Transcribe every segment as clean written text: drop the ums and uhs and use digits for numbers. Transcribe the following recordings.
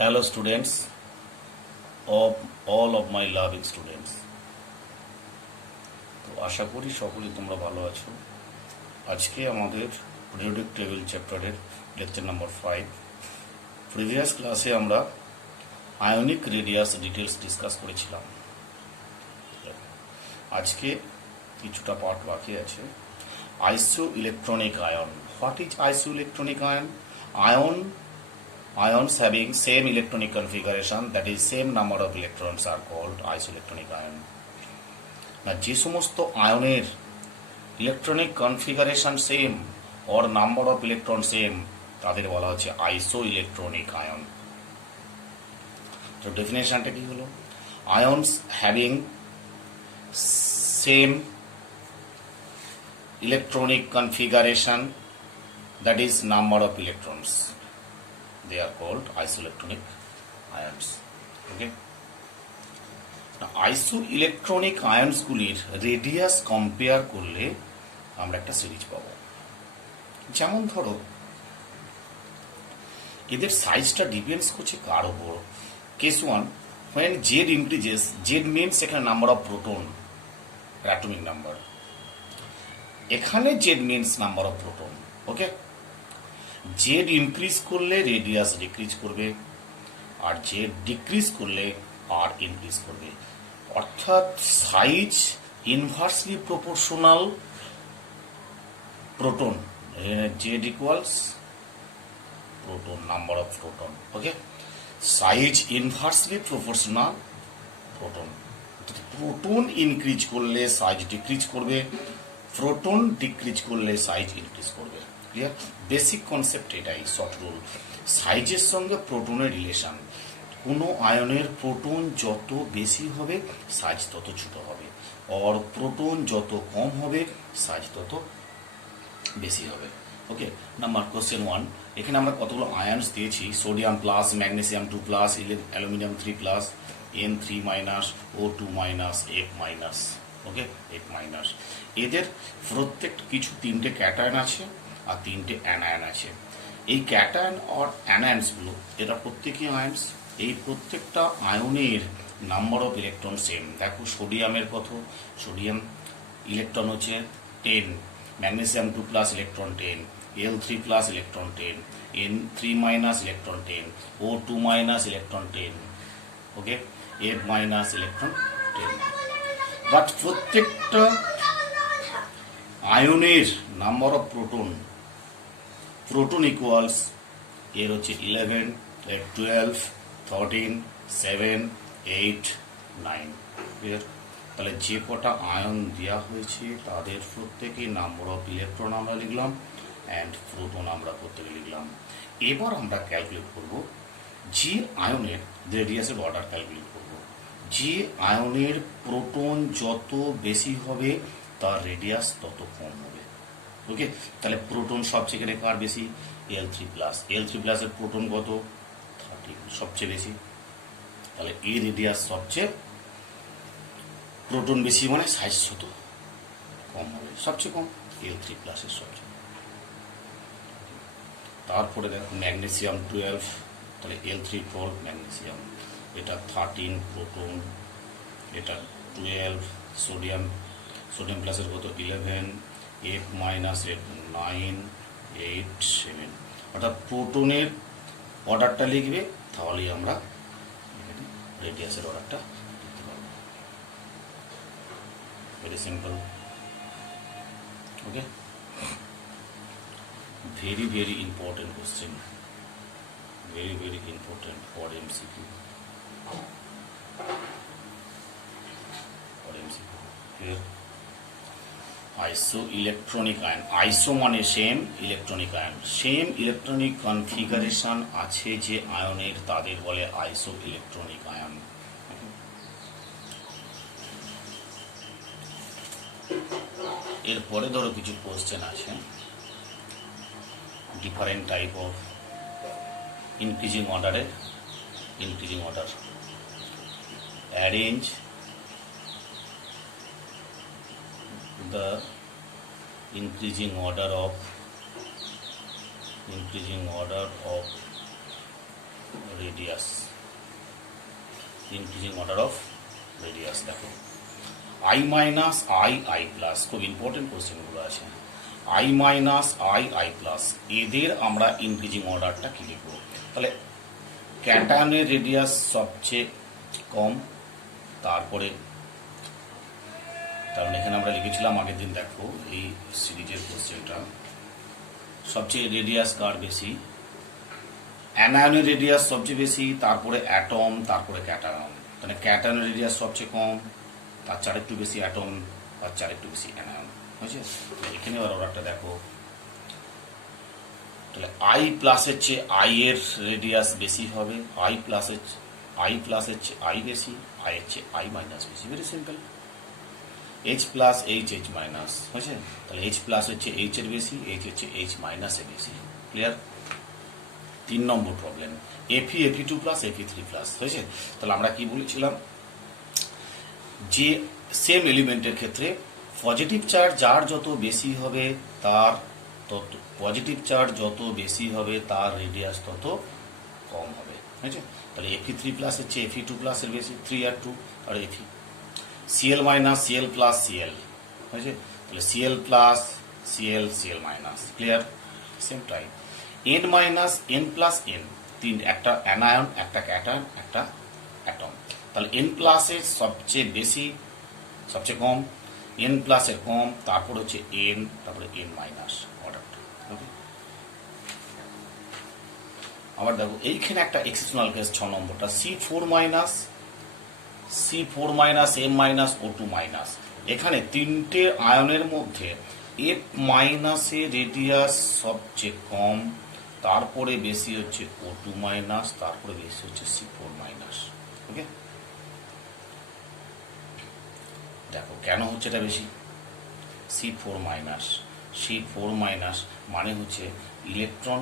Hello students, of all of my loving students. তো আশা করি সকলেই তোমরা ভালো আছো। আজকে আমাদের পিরিয়ডিক টেবিল চ্যাপ্টারের লেকচার নাম্বার 5। প্রিভিয়াস ক্লাসে আমরা আয়নিক রেডিয়াস ডিটেলস ডিসকাস করেছিলাম। আজকে কিছুটা পার্ট বাকি আছে। আইসো ইলেকট্রনিক আয়ন। হোয়াট ইজ আইসো electronic ion? Ions having same electronic configuration, that is same number of electrons, are called isoelectronic ion. না যে সমস্ত আয়নের electronic configuration same or number of electron same তাদের বলা হচ্ছে আইসো ইলেকট্রনিক আয়ন। তো ডেফিনেশনটা কি হলো? Ions having same electronic configuration, that is number of electrons, they are called isoelectronic ions. Okay, now isoelectronic ions গুলির রেডিয়াস কম্পেয়ার করলে আমরা একটা সিরিজ পাবো। যেমন ধরো এদের সাইজটা ডিপেন্ডস করছে কার উপর। Case 1, when z increases, z means এখানে number of proton, atomic number. এখানে z means number of proton. Okay, Z increase করলে রেডিয়াস ডিক্রিজ করবে, আর জেড ডিক্রিজ করলে আর ইনক্রিজ করবে। অর্থাৎ size inversely proportional proton, Z equals proton, number of proton. Okay, size inversely proportional proton. Proton increase করলে size decrease করবে, proton decrease করলে size increase করবে। Clear? Basic concept এটাই, short rule. সাইজের সঙ্গে প্রোটনের রিলেশন। কোনো আয়নের প্রোটন যত বেশি হবে সাইজ তত ছোট হবে, আর প্রোটন যত কম হবে সাইজ তত বেশি হবে। ওকে, নাম্বার কোশ্চেন 1, এখানে আমরা কতগুলো আয়নস দিয়েছি। Sodium plus, magnesium 2 plus, aluminium 3 plus, N3 minus, O2 minus, F minus. Okay, F minus. এদের প্রত্যেক কিছু 3টে ক্যাটায়ন আছে আর 3টে অ্যানায়ন আছে। এই ক্যাটায়ন আর অ্যানায়ন্সগুলো এরা প্রত্যেকই আয়ন্স। এই প্রত্যেকটা আয়নের নাম্বার অফ ইলেকট্রন সেম। দেখো সোডিয়ামের কত, সোডিয়াম ইলেকট্রন হচ্ছে 10, magnesium 2 plus electron 10, L3 plus electron 10, N3 minus electron 10, O2 minus electron 10, okay, F minus electron 10। But প্রত্যেকটা আয়নের number of proton, proton equals এর হচ্ছে 11, এর 12, 13, 7, 8, 9। ক্লিয়ার? তাহলে যে কটা আয়ন দেওয়া হয়েছে তাদের প্রত্যেকেই নাম্বার অফ ইলেকট্রন আমরা লিখলাম, অ্যান্ড প্রোটন আমরা প্রত্যেকে লিখলাম। এবার আমরা ক্যালকুলেট করব যে আয়নের রেডিয়াসের অর্ডার ক্যালকুলেট করব। যে আয়নের প্রোটন যত বেশি হবে তার রেডিয়াস তত কম হবে। ওকে, তাহলে প্রোটন সবচেয়ে এখানে কার বেশি? L3 plus. L3 প্লাসের প্রোটন কত? 30, সবচেয়ে বেশি। তাহলে এই রেডিয়াস সবচেয়ে, প্রোটন বেশি মানে সাইজ ছোট, কম হবে। সবচেয়ে কম L3 প্লাসের সবচেয়ে। তারপরে দেখো ম্যাগনেসিয়াম 12, তাহলে L3 12 ম্যাগনেসিয়াম, এটা 13 প্রোটন, এটা 12 সোডিয়াম, সোডিয়াম প্লাসের কত? 11, F মাইনাস 9, 8, 7। অর্থাৎ প্রোটনের অর্ডারটা লিখবে, তাহলেই আমরা রেডিয়াসের অর্ডারটা লিখতে পারবো। Very simple. Okay, very very important question, very very important for MCQ. Clear? আইসো ইলেকট্রনিক আয়ন, আইসো মানে same, electronic ion same electronic configuration আছে যে আয়নের, তাদের বলে আইসো ইলেকট্রনিক আয়ন। এরপরে ধরো কিছু কোশ্চেন আছে, ডিফারেন্ট টাইপ অফ ইনক্রিজিং অর্ডারের, increasing order. Arrange the increasing order of radius, increasing order of radius. দেখো I minus I I plus, খুব ইম্পর্টেন্ট কোশ্চেনগুলো আছে। I minus I I plus, এদের আমরা ইনক্রিজিং অর্ডারটা কি লিখব? তাহলে ক্যাটায়নের রেডিয়াস সবচেয়ে কম, তারপরে কারণ এখানে আমরা লিখেছিলাম আগের দিন, দেখো এই সিরিজের কোশ্চেনটা সবচেয়ে রেডিয়াস কার বেশি? অ্যানায়নের রেডিয়াস সবচেয়ে বেশি, তারপরে অ্যাটম, তারপরে ক্যাটায়ন। তাহলে ক্যাটায়নের রেডিয়াস সবচেয়ে কম, তার চার একটু বেশি অ্যাটম, তার চার একটু বেশি অ্যানায়ন। বুঝছে? এখানে এবার অর্ডারটা দেখো, তাহলে আই প্লাসের চেয়ে আই এর রেডিয়াস বেশি হবে, আই প্লাসের চেয়ে আই বেশি, আই এর চেয়ে আই মাইনাস বেশি। Very simple. H plus H H minus, হয়েছে? তাহলে এইচ প্লাস হচ্ছে এইচ এর বেশি, এইচ হচ্ছে এইচ মাইনাস এর বেশি। Clear? 3 number problem, Fe Fe two plus Fe three plus, হয়েছে? তাহলে আমরা কি বলেছিলাম যে সেম এলিমেন্টের ক্ষেত্রে পজিটিভ চার্জ যার যত বেশি হবে তার তত পজিটিভ চার্জ যত বেশি হবে তার রেডিয়াস তত কম হবে, হয়েছে? তাহলে এফি থ্রি প্লাসের চেয়ে এফি টু প্লাসের বেশি, 3 আর 2 আর Fe. Cl minus Cl plus Cl, হয়েছে? তাহলে Cl plus Cl Cl minus. Clear? Same type N minus N plus N, একটা অ্যানায়ন, একটা ক্যাটায়ন, একটা অ্যাটম। তাহলে এন প্লাসের সবচেয়ে বেশি, সবচেয়ে কম, এন প্লাসের কম, তারপর হচ্ছে এন, তারপরে এন মাইনাস অর্ডারটা। ওকে, আবার দেখো এইখানে একটা এক্সেপশনাল কেস 6 নম্বরটা, C4 minus M minus O2 minus. এখানে তিনটে আয়নের মধ্যে এফ মাইনাসের রেডিয়াস সবচেয়ে কম, তারপরে বেশি হচ্ছে O2 মাইনাস, তারপরে বেশি হচ্ছে C4 মাইনাস। ওকে, দেখো কেন হচ্ছে এটা বেশি? C4 মাইনাস মানে হচ্ছে ইলেকট্রন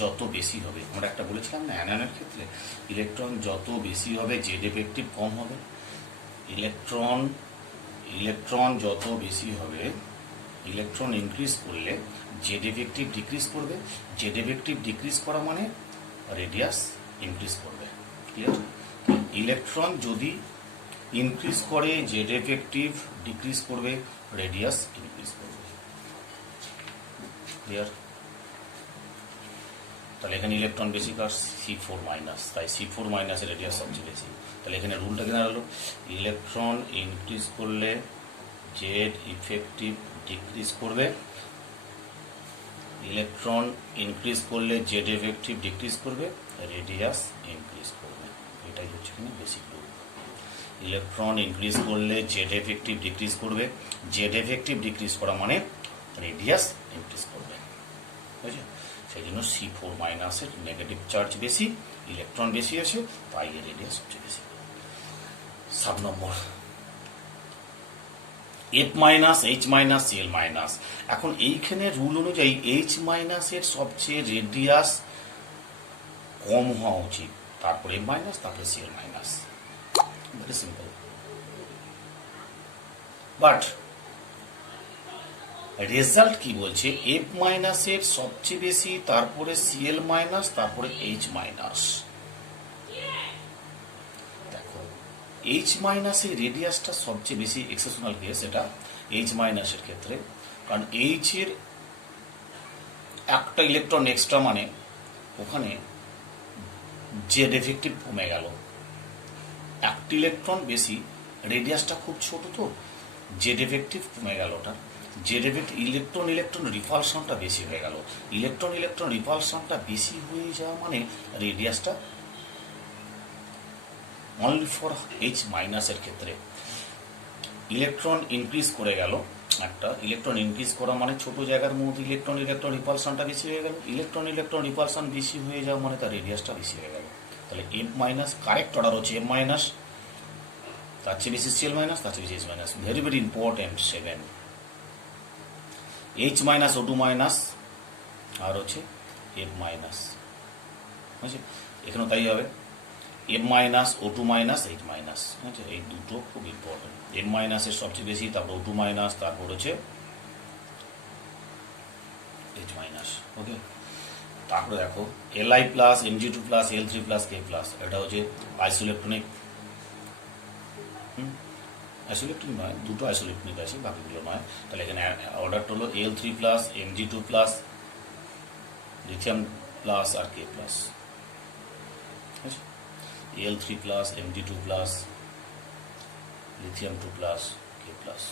যত বেশি হবে, আমরা একটা বলেছিলাম না অ্যানায়নের ক্ষেত্রে, ইলেকট্রন যত বেশি হবে জেড এফেক্টিভ কম হবে। ইলেকট্রন যত বেশি হবে, ইলেকট্রন ইনক্রিজ করলে জেড এফেক্টিভ ডিক্রিজ করবে, জেড এফেক্টিভ ডিক্রিজ করা মানে রেডিয়াস ইনক্রিজ করবে। ক্লিয়ার? ইলেকট্রন যদি ইনক্রিজ করে জেড এফেক্টিভ ডিক্রিজ করবে, রেডিয়াস ইনক্রিজ করবে। ক্লিয়ার? তাহলে এখানে ইলেকট্রন বেশি কার C4 মাইনাস, তাই C4 মাইনাসের রেডিয়াস সবচেয়ে বেশি। তাহলে এখানে রুলটা কেন হলো? ইলেকট্রন ইনক্রিজ করলে জেড ইফেক্টিভ ডিক্রিজ করবে, ইলেকট্রন ইনক্রিজ করলে জেড এফেক্টিভ ডিক্রিজ করবে, রেডিয়াস ইনক্রিজ করবে। এটাই হচ্ছে এখানে বেসিক রুল। ইলেকট্রন ইনক্রিজ করলে জেড এফেক্টিভ ডিক্রিজ করবে, জেড এফেক্টিভ ডিক্রিজ করা মানে রেডিয়াস ইনক্রিজ করবে। বুঝছো? সেই জন্য C4 মাইনাসের নেগেটিভ চার্জ বেশি, ইলেকট্রন বেশি আছে, তাই এর রেডিয়াস সবচেয়ে বেশি। 7 number, F minus H minus Cl minus. এখন এইখানে রুল অনুযায়ী এইচ মাইনাসের সবচেয়ে রেডিয়াস কম হওয়া উচিত, তারপরে এফ মাইনাস, তারপরে CL minus. Very simple. But result কি বলছে? এফ মাইনাসের সবচেয়ে বেশি, তারপরে সিএল মাইনাস, তারপরে এইচ মাইনাস। দেখো এইচ মাইনাসের রেডিয়াসটা সবচেয়ে বেশি, এক্সেপশনাল কেস এটা এইচ মাইনাসের ক্ষেত্রে, কারণ এইচ এর একটা ইলেকট্রন এক্সট্রা মানে ওখানে জেড এফেক্টিভ কমে গেল। একটা ইলেকট্রন বেশি, রেডিয়াসটা খুব ছোট, তো জেড এফেক্টিভ কমে গেল। ওটা জেড এফেক্ট ইলেকট্রন রিপালশনটা বেশি হয়ে গেল। ইলেকট্রন রিপালশনটা বেশি হয়ে যাওয়া মানে রেডিয়াসটা অনলি ফর এইচ মাইনাসের ক্ষেত্রে ইলেকট্রন ইনক্রিজ করে গেল। একটা ইলেকট্রন ইনক্রিজ করা মানে ছোট জায়গার মধ্যে ইলেকট্রন রিপালশনটা বেশি হয়ে গেল। ইলেকট্রন রিপালশন বেশি হয়ে যাওয়া মানে তার রেডিয়াসটা বেশি হয়ে গেল। তাহলে এফ মাইনাস কারেক্ট অর্ডার হচ্ছে এফ মাইনাস, তার চেয়ে বেশি সিএল মাইনাস, তার চেয়ে বেশি H minus. Very very important. 7 H minus O2 minus আর হচ্ছে এফ মাইনাস। বুঝছি? এখানেও তাই হবে, F minus O2 minus H minus. বুঝছে? এই দুটো খুব ইম্পর্টেন্ট। এফ মাইনাসের সবচেয়ে বেশি, তারপর O2 মাইনাস, তারপর হচ্ছে এইচ মাইনাস। ওকে, তারপরে দেখো Li plus Mg2 plus L3 plus K plus, এটা হচ্ছে আইসোইলেকট্রনিক। আইসোইলেকট্রনিক নয়, দুটো আইসোইলেকট্রনিক আছে, বাকিগুলো নয়। তাহলে এখানে অর্ডারটা হলো L3 plus Mg2 plus lithium plus আর K প্লাস, ঠিক আছে? L3 plus Mg2 plus lithium 2 plus K plus.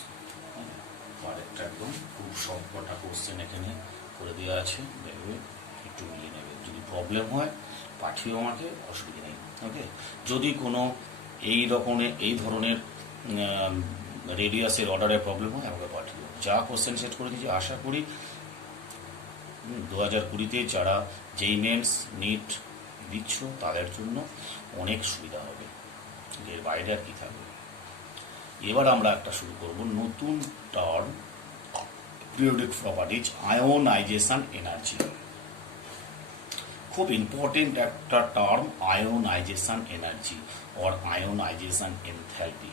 আরেকটা একদম খুব সব কটা কোশ্চেন এখানে করে দেওয়া আছে, দেখবে একটু মিলিয়ে নেবে। যদি প্রবলেম হয় পাঠিও আমাকে, অসুবিধা নেই। ওকে, যদি কোনো এই ধরনের রেডিয়াসের অর্ডারের প্রবলেম হয় আমাকে পাঠিও। যা কোশ্চেন সেট করে দিয়েছি, আশা করি 2020-তে যারা যেই মেন্স নিট দিচ্ছ তাদের জন্য অনেক সুবিধা হবে, এর বাইরে আর কি থাকবে। এবার আমরা একটা শুরু করব নতুন term, periodic properties, ionisation energy. খুব ইম্পর্টেন্ট একটা term, ionisation energy or ionisation enthalpy.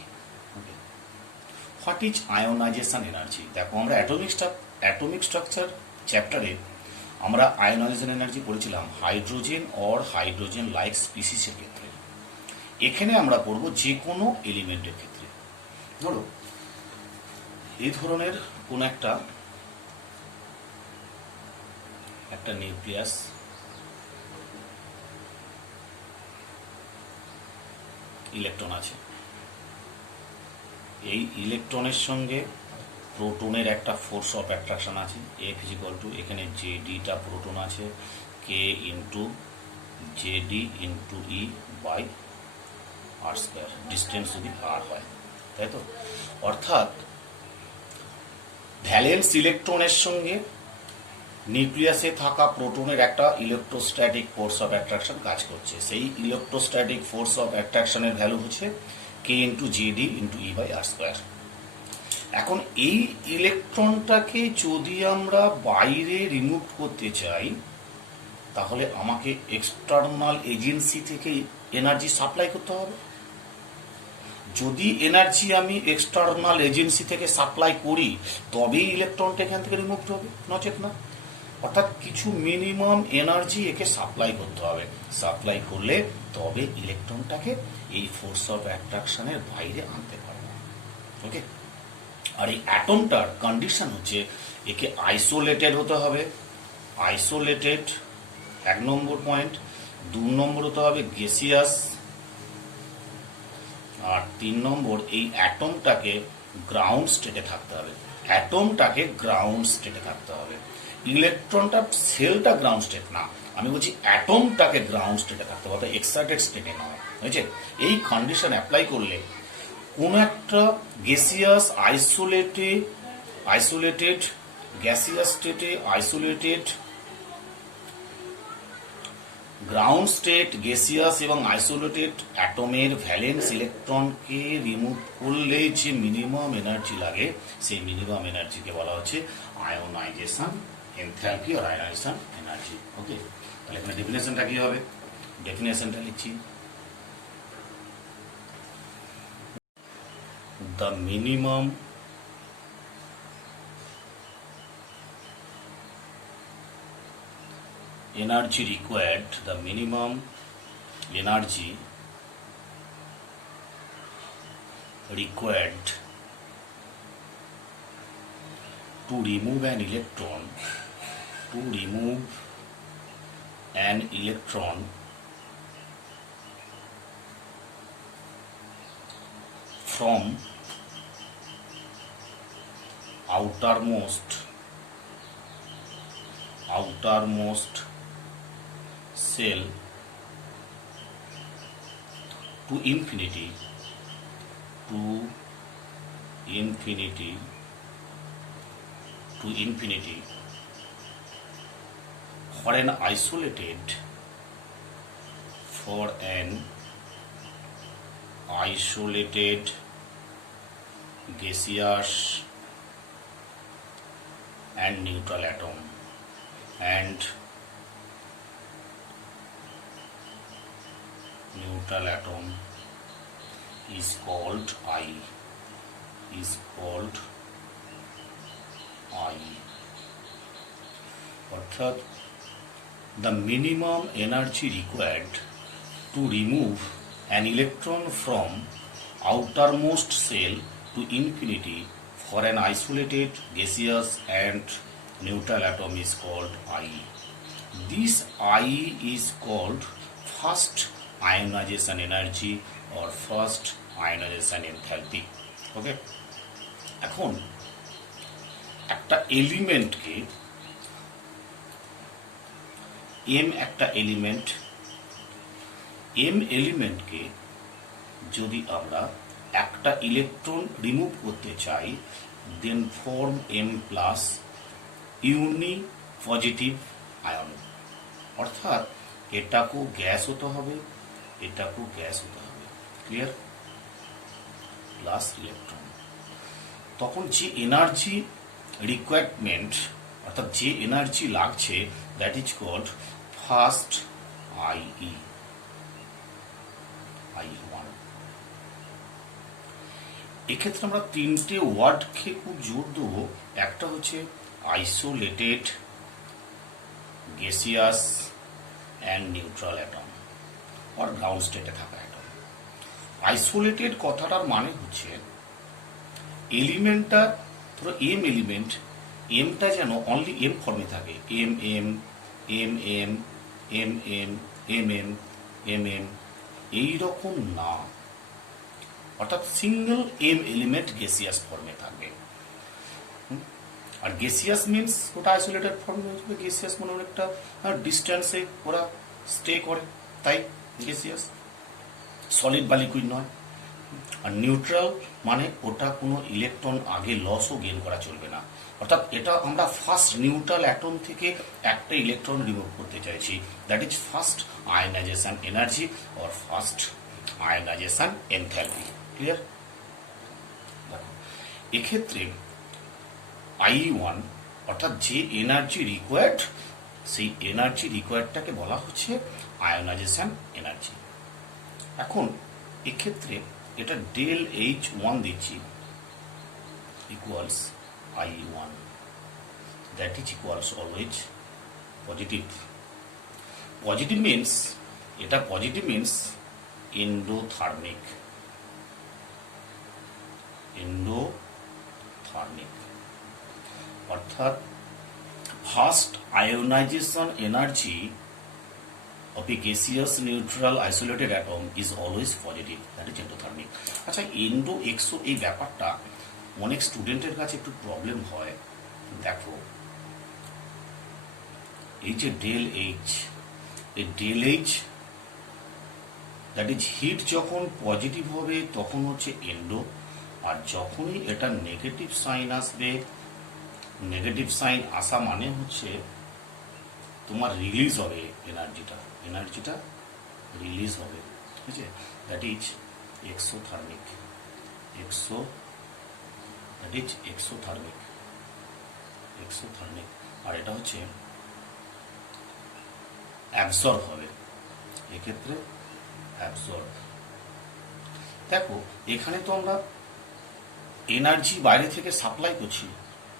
What is ionisation energy? দেখো, আমরা অ্যাটমিক স্ট্রাকচার চ্যাপ্টারে আমরা আয়োনাইজেশন এনার্জি পড়েছিলাম হাইড্রোজেন অর হাইড্রোজেন লাইক স্পিসিসের ক্ষেত্রে। এখানে আমরা পড়ব যে কোনো এলিমেন্টের ক্ষেত্রে। ধরো এই ধরনের কোন একটা নিউক্লিয়াস, ইলেকট্রন আছে, এই ইলেকট্রনের সঙ্গে প্রোটনের একটা ফোর্স অফ অ্যাট্রাকশন আছে, F ইকুয়াল টু এখানে জেডিটা প্রোটন আছে, K into Z into E by R square, distance যদি আর হয়, তাই তো? অর্থাৎ ভ্যালেন্স ইলেকট্রনের সঙ্গে নিউক্লিয়াসে থাকা প্রোটনের একটা ইলেকট্রোস্ট্যাটিক ফোর্স অফ অ্যাট্রাকশন কাজ করছে। সেই ইলেকট্রোস্ট্যাটিক ফোর্স অফ অ্যাট্রাকশনের ভ্যালু হচ্ছে K into Z into E by R square. এখন এই ইলেকট্রনটাকে যদি আমরা বাইরে রিমুভ করতে চাই, তাহলে আমাকে এক্সটার্নাল এজেন্সি থেকে এনার্জি সাপ্লাই করতে হবে। যদি এনার্জি আমি এক্সটার্নাল এজেন্সি থেকে সাপ্লাই করি, তবেই ইলেকট্রনটা এখান থেকে রিমুভ হবে, নচেত না। অর্থাৎ কিছু মিনিমাম এনার্জি একে সাপ্লাই করতে হবে, সাপ্লাই করলে তবে ইলেকট্রনটাকে এই ফোর্স অফ অ্যাট্রাকশনের বাইরে আনতে পারবে। ওকে, আর এই অ্যাটমটার কন্ডিশন হচ্ছে একে আইসোলেটেড হতে হবে, আইসোলেটেড 1 নম্বর পয়েন্ট। 2 নম্বর হতে হবে গ্যাসিয়াস, আর 3 নম্বর এই অ্যাটমটাকে গ্রাউন্ড স্টেটে থাকতে হবে, অ্যাটমটাকে গ্রাউন্ড স্টেটে থাকতে হবে। ইলেকট্রনটা, সেলটা গ্রাউন্ড স্টেট না, আমি বলছি অ্যাটমটাকে গ্রাউন্ড স্টেটে থাকতে হবে, এক্সাইটেড স্টেটে নয়, বুঝেছে? এই কন্ডিশন অ্যাপ্লাই করলে কোন একটা গ্যাসিয়াস আইসোলেটেড গ্যাসিয়াস স্টেটে, আইসোলেটেড গ্রাউন্ড স্টেট গ্যাসিয়াস এবং আইসোলেটেড অ্যাটমের ভ্যালেন্স ইলেকট্রনকে রিমুভ করলে যে মিনিমাম এনার্জি লাগে, সেই মিনিমাম এনার্জিকে বলা হচ্ছে আয়োনাইজেশন এনথ্যালপি আর আয়োনাইজেশন এনার্জি। ওকে, তাহলে এখানে ডেফিনেশনটা কি হবে? ডেফিনেশনটা লিখছি, the minimum energy required to remove an electron from outermost cell to infinity for an isolated gaseous and neutral atom, and neutral atom is called I. অর্থাৎ the minimum energy required to remove an electron from outermost shell to infinity for an isolated gaseous and neutral atom is called IE. This IE is called first ionization energy or first ionization enthalpy. Okay, এখন একটা এলিমেন্টকে একটা এলিমেন্টকে যদি আমরা একটা electron remove করতে চাই, দেন form M plus ইউনি positive ion, অর্থাৎ এটাকেও গ্যাস হতে হবে, এটাকেও গ্যাস হতে হবে, ক্লিয়ার, প্লাস ইলেকট্রন। তখন যে এনার্জি রিকোয়ারমেন্ট অর্থাৎ যে এনার্জি লাগছে that is called first IE1। এক্ষেত্রে আমরা তিনটে ওয়ার্ডকে খুব জোর দেবো। একটা হচ্ছে isolated gaseous and neutral atom আর গ্রাউন্ড স্টেটে থাকা অ্যাটম। আইসোলেটেড কথাটার মানে হচ্ছে এলিমেন্টটা, ধরো এম এলিমেন্ট, এমটা যেন অনলি এম ফর্মে থাকে, M M M M M M M M M M, এইরকম না, অর্থাৎ সিঙ্গেল এম এলিমেন্ট গ্যাসিয়াস ফর্মে থাকবে। আর গ্যাসিয়াস মিনস ওটা আইসোলেটেড ফর্মে হচ্ছে, গ্যাসিয়াস মানে অনেকটা ডিস্টেন্সে ওরা স্টে করে, তাই গ্যাসিয়াস, সলিড বা লিকুইড নয়। আর নিউট্রাল মানে ওটা কোনো ইলেকট্রন আগে লসও গেইন করা চলবে না, অর্থাৎ এটা আমরা ফার্স্ট নিউট্রাল অ্যাটম থেকে একটা ইলেকট্রন রিমুভ করতে চাইছি, that is first ionisation energy or first ionisation enthalpy, clear. দেখো এক্ষেত্রে IE1 অর্থাৎ যে এনার্জি রিকোয়ার্ড, সেই এনার্জি রিকোয়ার্ডটাকে বলা হচ্ছে আয়নাইজেশন এনার্জি। এখন এক্ষেত্রে এটা ডেল H1 দিচ্ছি equals IE1, that is equals always positive. Positive means, এটা পজিটিভ মিনস এন্ডোথার্মিক, অর্থাৎ first ionisation energy of a gaseous neutral isolated atom is always positive, that is endothermic। আচ্ছা endo Exo এই ব্যাপারটা অনেক স্টুডেন্টের কাছে একটু প্রবলেম হয়। দেখো এই যে ডেল এইচ, এই del H that is heat যখন পজিটিভ হবে তখন হচ্ছে এন্ডো, আর যখনই এটা নেগেটিভ সাইন আসবে, নেগেটিভ সাইন আসা মানে হচ্ছে তোমার রিলিজ হবে এনার্জিটা রিলিজ হবে, ঠিক আছে, দ্যাট ইজ এক্সোথার্মিক, এক্সোথার্মিক। আর এটা হচ্ছে অ্যাবজর্ব হবে, এক্ষেত্রে অ্যাবজর্ব। দেখো এখানে তো আমরা এনার্জি বাইরে থেকে সাপ্লাই করছি,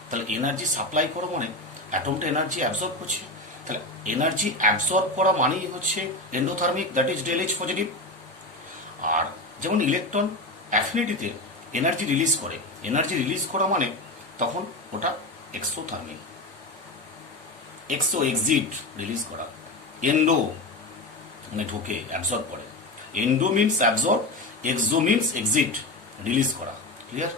তাহলে এনার্জি সাপ্লাই করা মানে অ্যাটমটা এনার্জি অ্যাবজর্ব করছে, তাহলে এনার্জি অ্যাবজর্ব করা মানেই হচ্ছে endothermic, that is del H positive. আর যেমন ইলেকট্রন অ্যাফিনিটিতে এনার্জি রিলিজ করে, এনার্জি রিলিজ করা মানে তখন ওটা এক্সোথার্মিক, এক্সো এক্সিট রিলিজ করা, এন্ডো মানে ঢোকে অ্যাবজর্ব করে, endo means absorb, exo means exit release করা, ক্লিয়ার।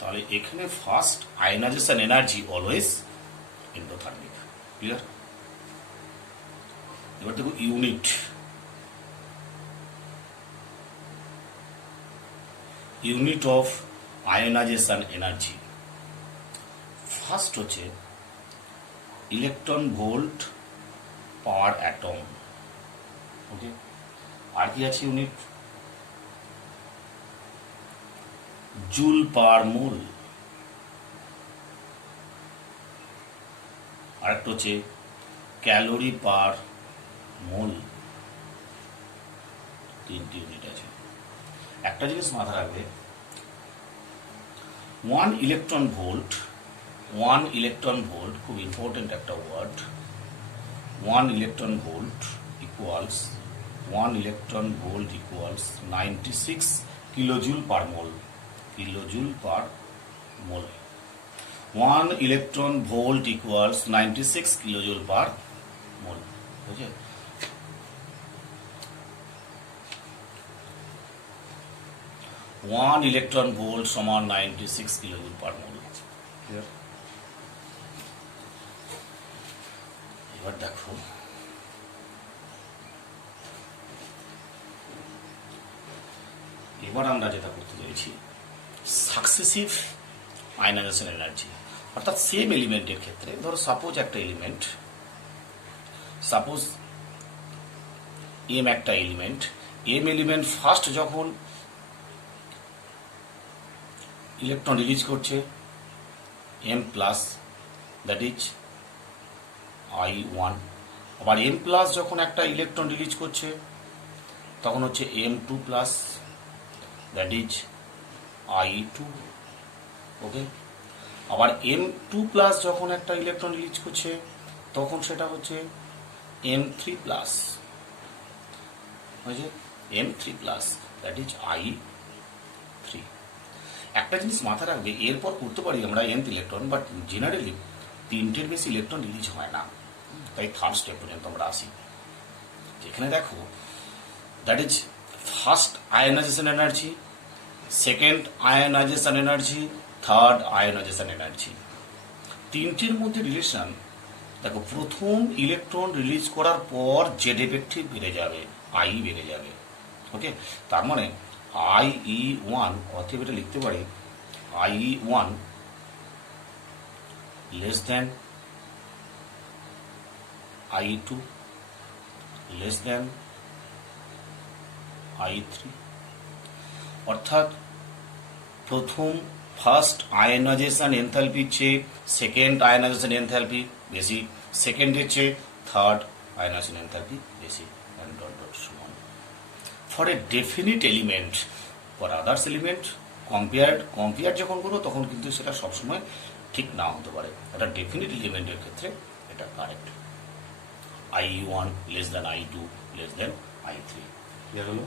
তাহলে এখানে first ionisation energy always endothermic, clear. এবার দেখো unit of ionisation energy. First হচ্ছে electron volt per atom, okay. আর কি আছে ইউনিট? জুল পার মোল, আরেকটা হচ্ছে ক্যালোরি পার মোল, তিনটি ইউনিট আছে। একটা জিনিস মাথা রাখবে, 1 ইলেকট্রন ভোল্ট, 1 ইলেকট্রন ভোল্ট খুব ইম্পর্টেন্ট একটা word. 1 electron volt equals 1 electron volt equals 96 kilojoule per mole. Kilojoule per mole. 1 electron volt equals 96 kilojoule per mole. বুঝে? ওয়ান ইলেকট্রন ভোল্ট সমান 96 কিলোজুল পার মোল। এবার দেখো, এবার আমরা যেটা করতে চাইছি সাকসেসিভ আয়নাইজেশন এনার্জি, অর্থাৎ সেম এলিমেন্টের ক্ষেত্রে ধরো সাপোজ একটা এলিমেন্ট, সাপোজ এম একটা এলিমেন্ট, এম এলিমেন্ট ফার্স্ট যখন ইলেকট্রন রিলিজ করছে M plus, that is I1, আবার এম প্লাস যখন একটা ইলেকট্রন রিলিজ করছে তখন হচ্ছে M2 plus, that is I2। ওকে, আবার M2 প্লাস যখন একটা ইলেকট্রন রিলিজ করছে তখন সেটা হচ্ছে M3 প্লাস, হয়েছে M3 plus, that is I3। একটা জিনিস মাথা রাখবে, এরপর করতে পারি আমরা nth ইলেকট্রন, বাট জেনারেলি তিনটের বেশি ইলেকট্রন রিলিজ হয় না, তাই থার্ড স্টেপ পর্যন্ত আমরা আসি। যেখানে দেখো that is first ionisation energy, second ionisation energy, third ionisation energy. তিনটির মধ্যে রিলেশন দেখো, প্রথম ইলেকট্রন রিলিজ করার পর জেড এফেক্টিভ বেড়ে যাবে, আই বেড়ে যাবে। ওকে, তার মানে IE1 অতএব এটা লিখতে পারি IE1 less than I2 less than I3। অর্থাৎ প্রথম ফার্স্ট আয়নাইজেশন এনথালপির চেয়ে সেকেন্ড আয়নাইজেশন এনথালপি বেশি, সেকেন্ডের চেয়ে থার্ড আয়নাইজেশন এনথালপি বেশি। For a definite element, for others element compare যখন করবো তখন কিন্তু সেটা সবসময় ঠিক না হতে পারে। একটা ডেফিনিট এলিমেন্টের ক্ষেত্রে এটা correct. IE1 less than I2 less than I3। Clear হলো?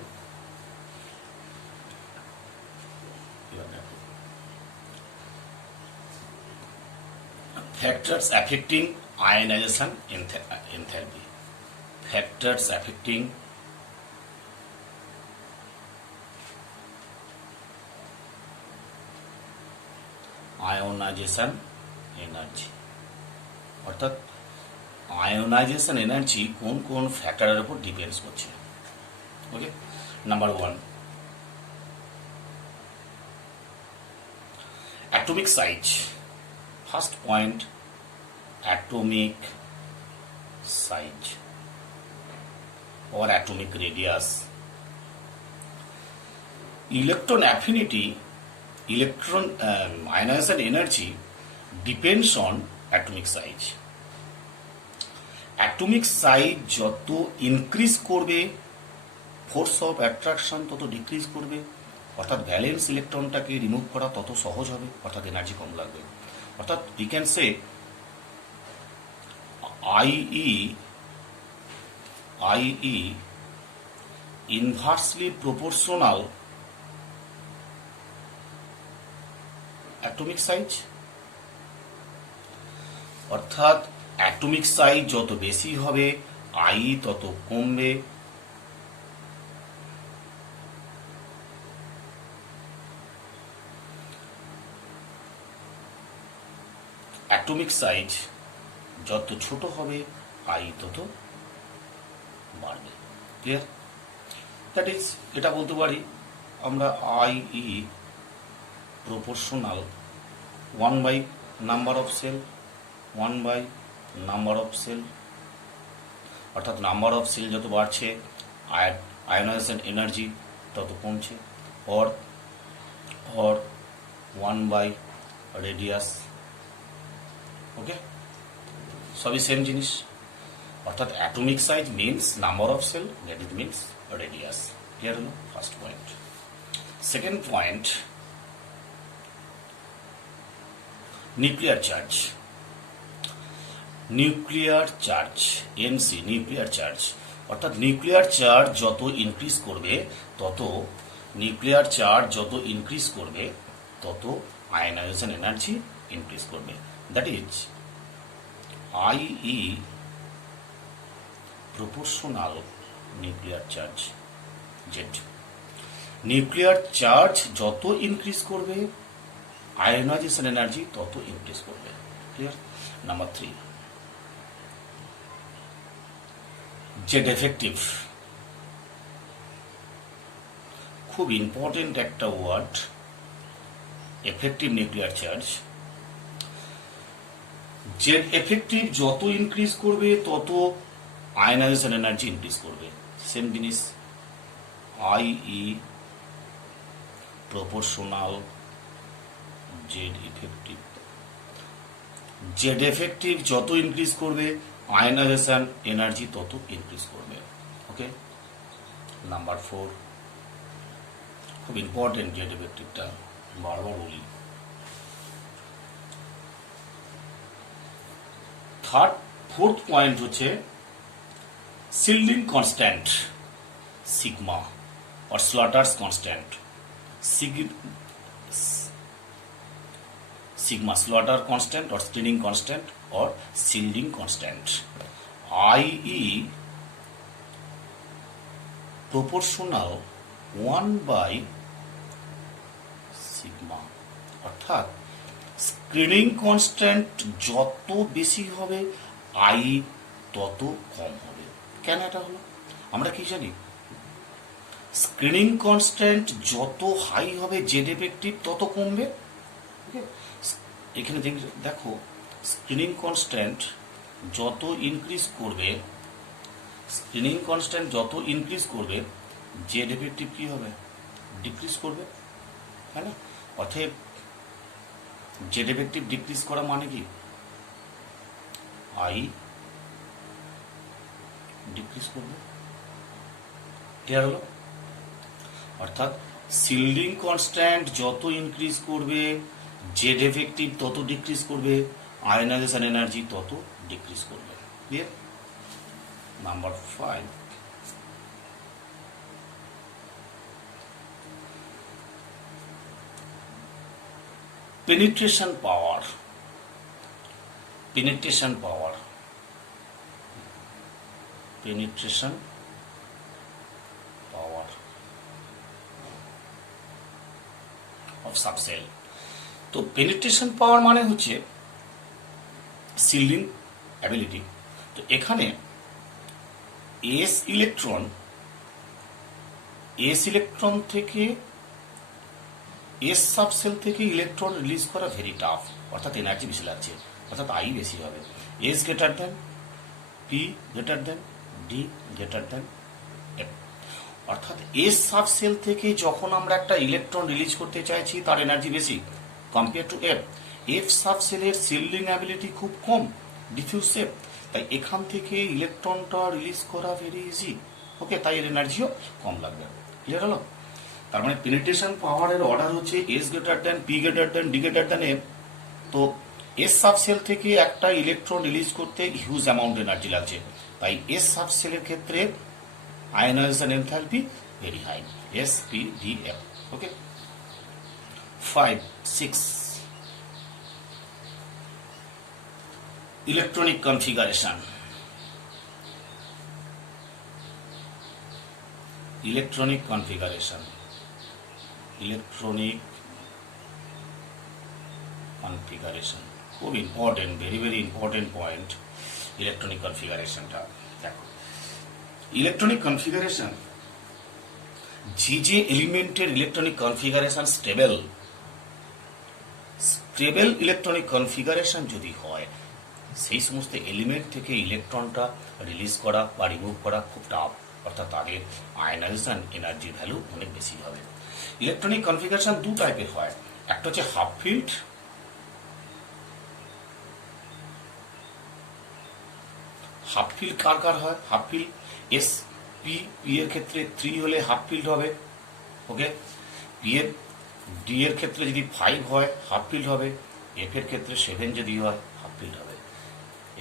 Factors affecting ionization enthalpy. Factors affecting ionisation energy, অর্থাৎ আয়োনাইজেশন এনার্জি কোন কোন ফ্যাক্টরের উপর ডিপেন্ডস করছে। Okay, number 1 atomic size. First point atomic size or atomic radius. Electron affinity, electron ionization energy depends on atomic size. Atomic size যত increase করবে force of attraction তত decrease করবে, অর্থাৎ ভ্যালেন্স ইলেকট্রনটাকে রিমুভ করা তত সহজ হবে, অর্থাৎ এনার্জি কম লাগবে। অর্থাৎ we can say IE inversely proportional atomic size, অর্থাৎ অ্যাটমিক সাইজ যত বেশি হবে আই তত কমবে। অ্যাটমিক সাইজ যত ছোট হবে আই তত বাড়বে। ক্লিয়ার? দ্যাট ইজ, এটা বলতে পারি আমরা IE proportional 1 by number of shell, 1 by number of shell, অর্থাৎ নাম্বার অফ সেল যত বাড়ছে আয়োনাইজেশন এনার্জি তত কমছে, অর 1 বাই রেডিয়াস। ওকে, সবই সেম জিনিস, অর্থাৎ atomic size means number of shell, that is means radius. Clear হলো first point. Second point, nuclear charge. Nuclear charge, NC, nuclear charge, অর্থাৎ nuclear charge যত ইনক্রিজ করবে তত আয়নাইজেশন এনার্জি ইনক্রিজ করবে। That is IE proportional nuclear charge Z. Nuclear charge যত increase করবে ionisation energy তত increase করবে। ক্লিয়ার? Number 3, Z effective. খুব ইম্পর্টেন্ট একটা word, effective nuclear charge. Z effective যত ইনক্রিজ করবে তত আয়নাইজেশন এনার্জি ইনক্রিজ করবে। সেম জিনিস, আইই proportional Z effective. Z effective যত ইনক্রিজ করবে আয়নাইজেশন এনার্জি তত ইনক্রিজ করবে। ওকে, নাম্বার 4, খুব ইম্পর্টেন্ট জেড এফেক্টিভটা, বারবার বলি। ফোর্থ পয়েন্ট হচ্ছে shielding constant, sigma or Slaughter's constant, sigma Slaughter constant or Stirling constant or shielding constant, i.e. proportional 1/sigma। অর্থাৎ screening constant যত বেশি হবে আই তত কম হবে। কেন এটা হলো? আমরা কি জানি, স্ক্রিনিং কনস্ট্যান্ট যত হাই হবে জেড এফেক্টিভ তত কমবে। এখানে দেখো, স্ক্রিনিং কনস্ট্যান্ট যত ইনক্রিজ করবে জেড এফেক্টিভ কি হবে? ডিক্রিজ করবে, তাই না? অতএব জেড এফেক্টিভ ডিক্রিজ করা মানে কি? আই ডিক্রিজ করবে। ক্লিয়ার হলো? অর্থাৎ শিল্ডিং কনস্ট্যান্ট যত ইনক্রিজ করবে জেড এফেক্টিভ তত ডিক্রিজ করবে, আয়নাইজেশন এনার্জি তত ডিক্রিজ করবে। Clear? Number 5, penetration power of subcell। তো পেনিট্রেশন পাওয়ার মানে হচ্ছে শিল্ডিং অ্যাবিলিটি। তো এখানে এস ইলেকট্রন থেকে এস সাবসেল থেকে ইলেকট্রন রিলিজ করা ভেরি টাফ, অর্থাৎ এনার্জি বেশি লাগছে, অর্থাৎ আই বেশি হবে। S greater than P greater than D greater than F. অর্থাৎ এস সাবসেল থেকে যখন আমরা একটা ইলেকট্রন রিলিজ করতে চাইছি তার এনার্জি বেশি কম্পেয়ার টু এফ। এফ সাবসেলের শিল্ডিং অ্যাবিলিটি খুব কম, ডিফিউজ শেপ, তাই এখান থেকে ইলেকট্রনটা রিলিজ করা ভেরি ইজি। ওকে, তাই এর এনার্জিও কম লাগবে। ক্লিয়ার হলো? তার মানে পেনিট্রেশন পাওয়ারের অর্ডার হচ্ছে S greater than P greater than D greater than F. তো এস সাবসেল থেকে একটা ইলেকট্রন রিলিজ করতে হিউজ অ্যামাউন্ট এনার্জি লাগছে, তাই এস সাবসেলের ক্ষেত্রে ionisation enthalpy very high, S P D F. Okay, 5, 6, electronic configuration. Electronic configuration খুব important, very very important point electronic কনফিগারেশনটা। দেখো, ইলেকট্রনিক কনফিগারেশন, যে এলিমেন্টের electronic configuration stable electronic configuration যদি হয় সেই সমস্ত এলিমেন্ট থেকে ইলেকট্রনটা রিলিজ করা বা রিমুভ করা খুব টাফ, অর্থাৎ তাদের আয়নাইজেশন এনার্জি ভ্যালু অনেক বেশি হবে। ইলেকট্রনিক কনফিগারেশন দু টাইপের হয়, একটা হচ্ছে হাফ ফিল্ড, কার হয়? হাফ ফিল্ড এস পি এর ক্ষেত্রে 3 হলে হাফ ফিল্ড হবে। ওকে, ডি এর ক্ষেত্রে যদি 5 হয় হাফ ফিল্ড হবে। এফ এর ক্ষেত্রে 7 যদি হয় হাফ ফিল্ড হবে।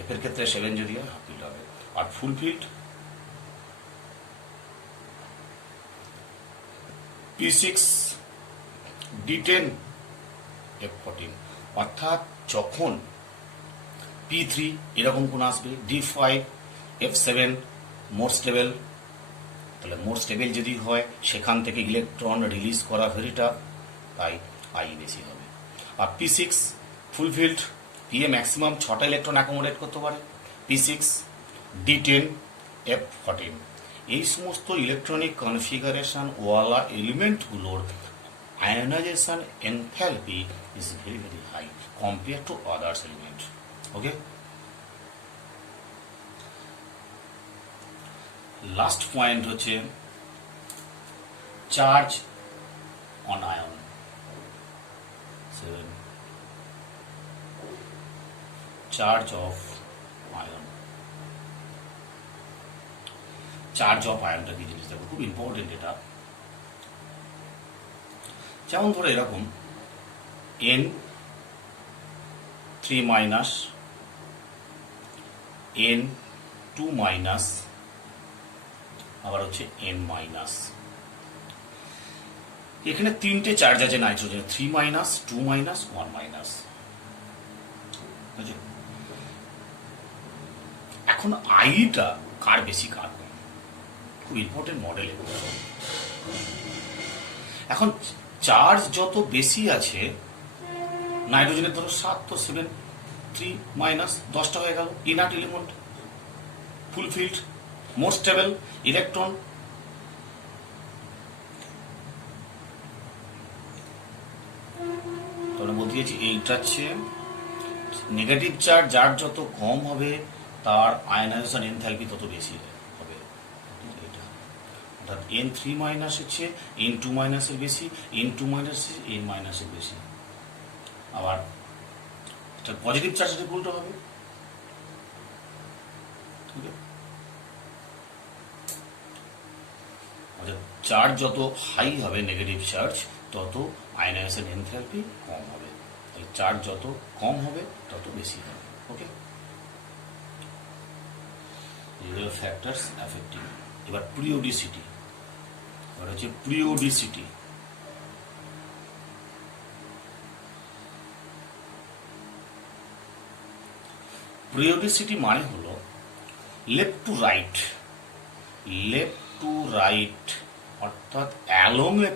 এফ এর ক্ষেত্রে 7 যদি হয় হাফ ফিল্ড হবে। আর ফুল ফিল্ড P6 D10 F14। অর্থাৎ যখন P3 এরকম কোন আসবে, D5 F7 মোর স্টেবল, তাহলে মোর স্টেবল যদি হয় সেখান থেকে ইলেকট্রন রিলিজ করা ভেরি টাফ, তাই আই বেশি হবে। আর P6 ফুলফিল্ড, পি এ ম্যাক্সিমাম 6টা ইলেকট্রন অ্যাকোমোডেট করতে পারে, P6 D10 F14। এই সমস্ত ইলেকট্রনিক কনফিগারেশন ওয়ালা এলিমেন্টগুলোর ionisation enthalpy is very very high compare to others element. Okay, last point হচ্ছে charge on ion. 7 charge of ion. Charge of আয়নটা কি জিনিস দেখো, খুব ইম্পর্টেন্ট এটা। যেমন ধরো এরকম N3 N2 আবার হচ্ছে N-। এখানে 3টে চার্জ আছে নাইট্রোজেন, 3 2 1 এখন আইটা কার বেশি কার কম, খুব ইম্পর্টেন্ট মডেল এগুলো। এখন চার্জ যত বেশি আছে নাইট্রোজেনের ধরো 7, তো 7 3 10টা হয়ে গেল ইনার্ট এলিমেন্ট, ফুলফিল্ড, মোর স্টেবল ইলেকট্রন। তাহলে বলতে গেছি এইটা হচ্ছে নেগেটিভ চার্জ, যার যত কম হবে তার আয়নাইজেশন এনথ্যালপি তত বেশি হবে। অর্থাৎ N3 হচ্ছে N2 এর বেশি, N2 N এর বেশি। আবার পজিটিভ চার্জের উল্টো হবে। চার্জ যত হাই হবে নেগেটিভ চার্জ, তত আয়নাইজেশন এনথ্যালপি কম হবে। চার্জ যত কম হবে তত বেশি হবে। Okay, factors affecting. এবার পিরিওডিসিটি। এবার হচ্ছে পিরিওডিসিটি। পিরিওডিসিটি মানে হলো left to right, left to right, অর্থাৎ along a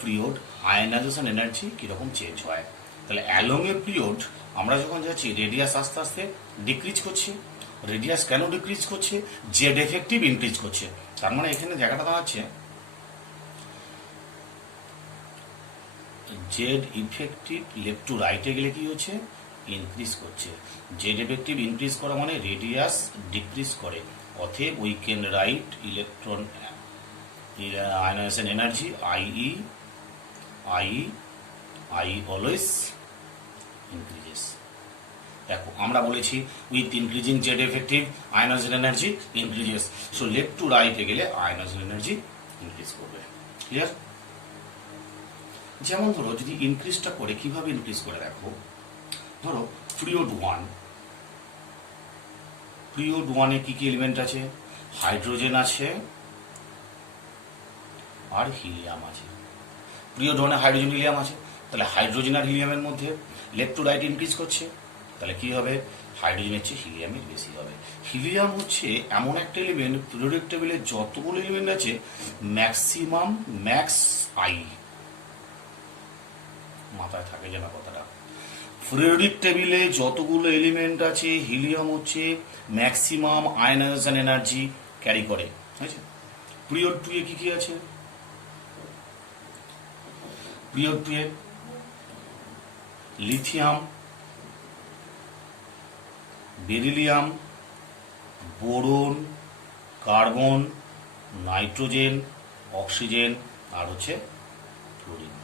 period ionization energy কিরকম চেঞ্জ হয়। তাহলে অ্যালং এ পিরিয়ড আমরা যখন যাচ্ছি রেডিয়াস আস্তে আস্তে ডিক্রিজ করছে। রেডিয়াস কেন ডিক্রিজ করছে? জেড এফেক্টিভ ইনক্রিজ করছে। তার মানে এখানে জায়গাটা দাঁড়াচ্ছে জেড ইফেক্টিভ লেফট টু রাইটে গেলে কি হচ্ছে, ইনক্রিজ করছে। জেড এফেক্টিভ ইনক্রিজ করা মানে রেডিয়াস ডিক্রিজ করে, অতএব we can write electron ionization energy I always increases. দেখো আমরা বলেছি with increasing Z effective ionization energy increases, so left to রাইটে গেলে আয়নাইজেশন এনার্জি ইনক্রিজ করবে। ক্লিয়ার? যেমন ধরো যদি ইনক্রিজটা করে, কিভাবে ইনক্রিজ করে দেখো, ধরো পিরিয়ড 1 কি কি এলিমেন্ট আছে, হাইড্রোজেন আছে আর হিলিয়াম আছে। পিরিয়ড 1 হাইড্রোজেন হিলিয়াম আছে, তাহলে হাইড্রোজেন আর হিলিয়ামের মধ্যে লেফট টু রাইট ইনক্রিজ করছে, তাহলে কি হবে, হাইড্রোজেনের চেয়ে হিলিয়ামের বেশি হবে। হিলিয়াম হচ্ছে এমন একটা এলিমেন্ট, পিরিয়ডিক টেবিলে যতগুলো এলিমেন্ট আছে ম্যাক্সিমাম ম্যাক্স আই, মাথায় থাকে যেন কথাটা, পিরিয়ডিক টেবিলে যতগুলো এলিমেন্ট আছে হিলিয়াম হচ্ছে ম্যাক্সিমাম আয়নাইজেশন এনার্জি ক্যারি করে। বুঝেছো? পিরিয়ড 2 এ কি কি আছে, পিরিয়ড 2 এ lithium, beryllium, boron, carbon, nitrogen, oxygen আর হচ্ছে ফ্লোরিন।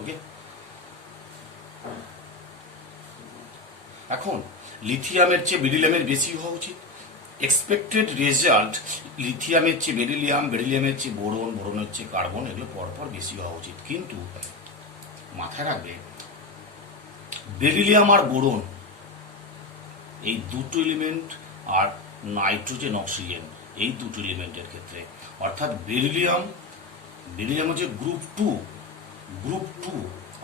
ওকে, এখন লিথিয়ামের চেয়ে বেরিলিয়ামের বেশি হওয়া উচিত, এক্সপেক্টেড রেজাল্ট লিথিয়ামের চেয়ে বেরিলিয়াম, বেরিলিয়ামের চেয়ে বোরন, বোরনের চেয়ে কার্বন, এগুলো পরপর বেশি হওয়া উচিত। কিন্তু মাথায় রাখবে বেরিলিয়াম আর বোরন এই দুটো এলিমেন্ট আর নাইট্রোজেন, অক্সিজেন এই দুটো এলিমেন্টের ক্ষেত্রে অর্থাৎ বেরিলিয়াম হচ্ছে গ্রুপ টু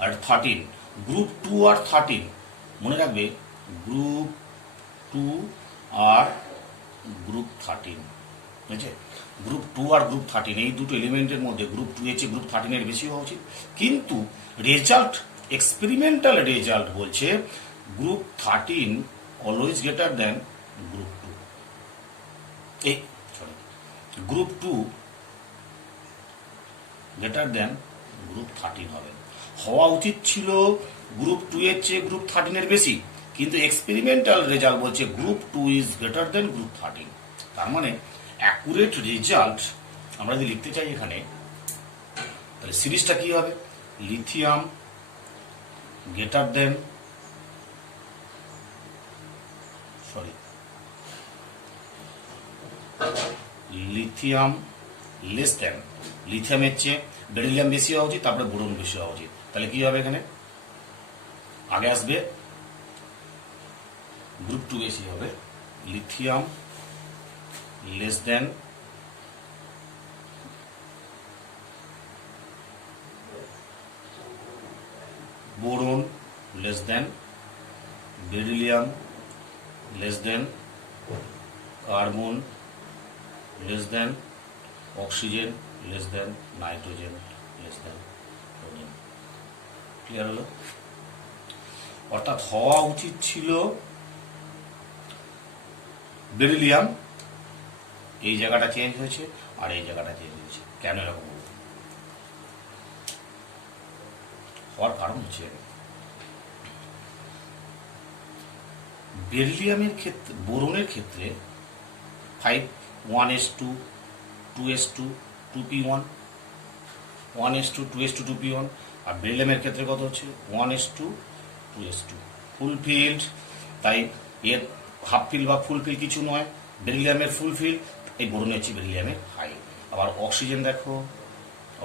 আর 13, গ্রুপ টু আর 13 মনে রাখবে, গ্রুপ টু আর গ্রুপ 13, বুঝেছে? গ্রুপ টু আর গ্রুপ 13 এই দুটো এলিমেন্টের মধ্যে গ্রুপ টু এর চেয়ে গ্রুপ 13 বেশি হওয়া উচিত। কিন্তু রেজাল্ট, এক্সপেরিমেন্টাল রেজাল্ট বলছে group 13 always greater than group two, group two greater than group 13 হবে। হওয়া উচিত ছিল গ্রুপ টু এর চেয়ে গ্রুপ 13 বেশি, কিন্তু এক্সপেরিমেন্টাল রেজাল্ট বলছে group two is greater than group 13। তার মানে অ্যাকুরেট রেজাল্ট আমরা যদি লিখতে চাই এখানে, তাহলে সিরিজটা কি হবে? Lithium greater than, lithium less than, লিথিয়ামের চেয়ে বেরিলিয়াম বেশি হওয়া উচিত, তারপরে বোরন বেশি হওয়া উচিত। তাহলে কি হবে? এখানে আগে আসবে গ্রুপ টু বেশি হবে, লিথিয়াম লেস দেন boron, less than beryllium, less than carbon, less than oxygen, less than nitrogen, less than chlorine. Clear হলো? অর্থাৎ হওয়া উচিত ছিল বেরিলিয়াম, এই জায়গাটা চেঞ্জ হয়েছে আর এই জায়গাটা চেঞ্জ হয়েছে। কেন এরকম হলো? হওয়ার কারণ হচ্ছে বেরিলিয়ামের ক্ষেত্রে, বোরনের ক্ষেত্রে 5 1s2 2s2 2p1, 1s2 2s2 2p1, আর বেরিলিয়ামের ক্ষেত্রে কত হচ্ছে? 1s2 2s2 fulfilled. তাই এর হাফ ফিল বা ফুলফিল কিছু নয়, বেরিলিয়ামের ফুলফিল, এই বোরনের চেয়ে বেরিলিয়ামের হাই। আবার অক্সিজেন দেখো,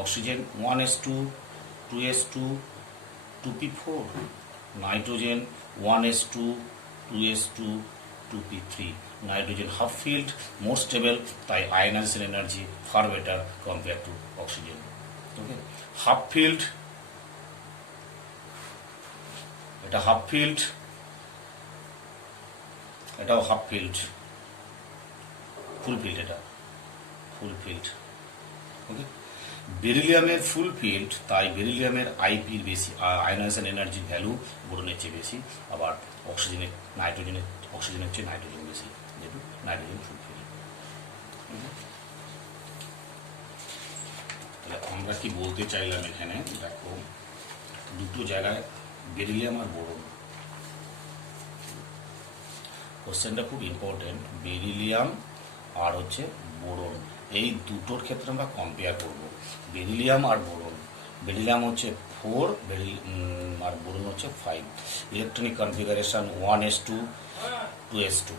oxygen 1s2 2s2 2p4, nitrogen 1s2 2s2 2p3, nitrogen half filled, more stable, তাই ionization energy far better compare to oxygen. Okay, half filled, এটা হাফ ফিল্ড, এটাও হাফ ফিল্ড, ফুল ফিল্ড, এটা full field. ওকে, বেরিলিয়ামের ফুল field, তাই বেরিলিয়ামের আইপির বেশি, ionisation energy value বোরনের চেয়ে বেশি। আবার অক্সিজেনের, অক্সিজেনের চেয়ে নাইট্রোজেন বেশি, যেহেতু নাইট্রোজেন ফুল ফিল্ড। তাহলে আমরা কি বলতে চাইলাম এখানে? দেখো, দুটো জায়গায় বেরিলিয়াম আর বোরন, কোশ্চেনটা খুব ইম্পর্টেন্ট। বেরিলিয়াম আর হচ্ছে বোরন, এই দুটোর ক্ষেত্রে আমরা কম্পেয়ার করব। বেরিলিয়াম আর বোরন, বেরিলিয়াম হচ্ছে 4 আর বোরন হচ্ছে 5। ইলেকট্রনিক কনফিগারেশন 1s2 2s2,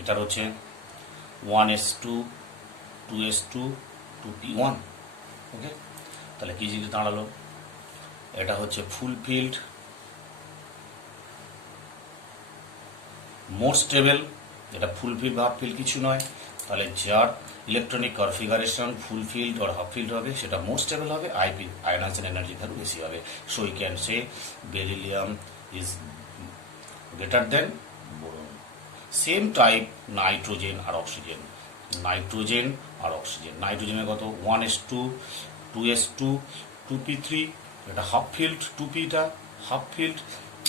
এটার হচ্ছে 1s2 2s2 2p1। ওকে, তাহলে কি জিনিস দাঁড়ালো? এটা হচ্ছে ফুল ফিল্ড, মোর স্টেবল, এটা ফুল ফিল্ড বা হাফ ফিল্ড কিছু নয়। তাহলে যার ইলেকট্রনিক কনফিগারেশন ফুল ফিল্ড আর হাফ ফিল্ড হবে সেটা মোর স্টেবল হবে, আইপি আয়নাইজেশন এনার্জি ভ্যালু বেশি হবে। So we can say beryllium is greater than boron. Same type nitrogen আর অক্সিজেন, নাইট্রোজেন আর অক্সিজেন, নাইট্রোজেনের কত? 1s2 2s2 2p3, এটা হাফ ফিল্ড, 2pটা হাফ ফিল্ড,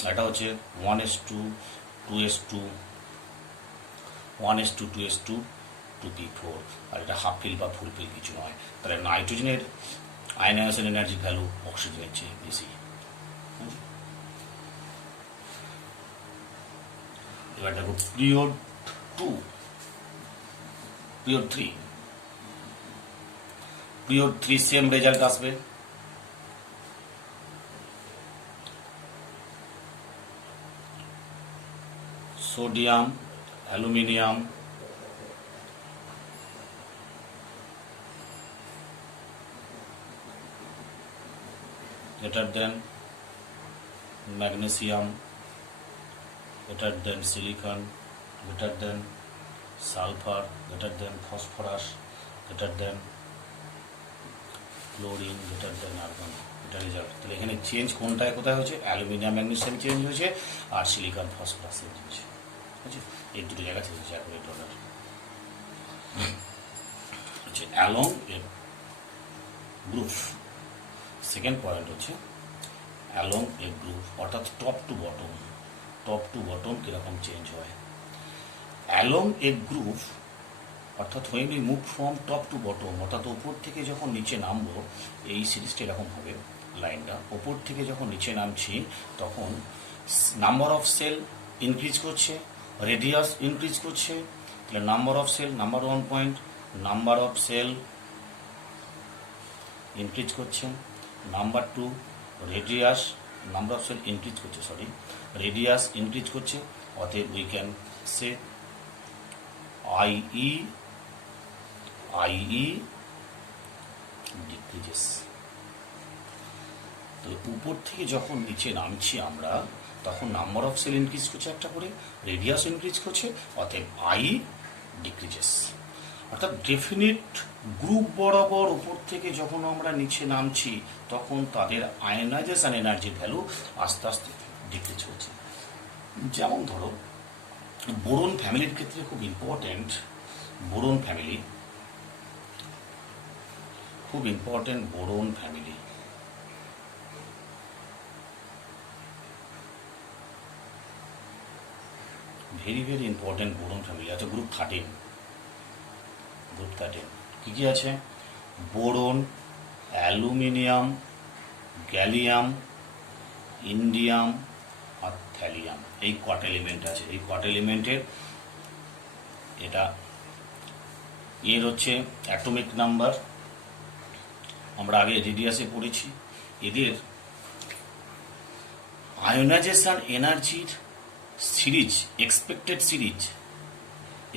এটা হচ্ছে 1s2 2s2 1s2 2s2 2p4, আর এটা হাফ ফিল বা ফুল ফিল কিছু নয়। তাহলে নাইট্রোজেনের আয়নাইজেশন এনার্জি ভ্যালু অক্সিজেনের চেয়ে বেশি। এবার দেখো period 2, period 3, period 3 same result আসবে। Sodium, aluminium, greater than magnesium, greater than silicon, greater than sulfur, greater than phosphorus, greater than chlorine, greater than argon. এটা রেজাল্ট। তাহলে এখানে চেঞ্জ কোনটায় কোথায় হয়েছে? অ্যালুমিনিয়াম ম্যাগনেসিয়াম চেঞ্জ হয়েছে আর সিলিকন ফসফরাস চেঞ্জ হয়েছে। ঠিক আছে, এই দুটো জায়গা চেঞ্জ হয়েছে অ্যাকুরেট অর্ডার। হচ্ছে অ্যালং এর গ্রুপ। সেকেন্ড পয়েন্ট হচ্ছে অ্যালং এ গ্রুপ, অর্থাৎ টপ টু বটম কিরকম চেঞ্জ হয়। অ্যালং এ গ্রুপ অর্থাৎ when we move from top to bottom, অর্থাৎ ওপর থেকে যখন নিচে নামবো, এই সিরিজটা এরকম হবে লাইনটা। ওপর থেকে যখন নিচে নামছি তখন নাম্বার অফ সেল ইনক্রিজ করছে, রেডিয়াস ইনক্রিজ করছে। তাহলে number of shell, number 1 point, number of shell increase করছে। Number 2 radius, number of shell increase করছে, রেডিয়াস ইনক্রিজ করছে। অতএব we can say IE decreases. তো উপর থেকে যখন নিচে নামছি আমরা, তখন নাম্বার অফ সেল ইনক্রিজ করছে একটা করে, রেডিয়াস ইনক্রিজ করছে, অতএব IE ডিক্রিজেস। অর্থাৎ ডেফিনিট গ্রুপ বরাবর উপর থেকে যখন আমরা নিচে নামছি তখন তাদের আয়নাইজেশন এনার্জির ভ্যালু আস্তে আস্তে ডিক্রিজ হচ্ছে। যেমন ধরো বোরন ফ্যামিলির ক্ষেত্রে খুব ইম্পর্টেন্ট, বোরন ফ্যামিলি খুব important, boron family. Very very important boron family. আচ্ছা, গ্রুপ 13, কি কি আছে? বোরন, অ্যালুমিনিয়াম, গ্যালিয়াম, ইন্ডিয়াম আর থ্যালিয়াম, এই কট এলিমেন্ট আছে। এই কট এলিমেন্টের এটা এর হচ্ছে অ্যাটমিক নাম্বার, আমরা আগে রেডিয়াসে পড়েছি। এদের আয়োনাইজেশন এনার্জির সিরিজ,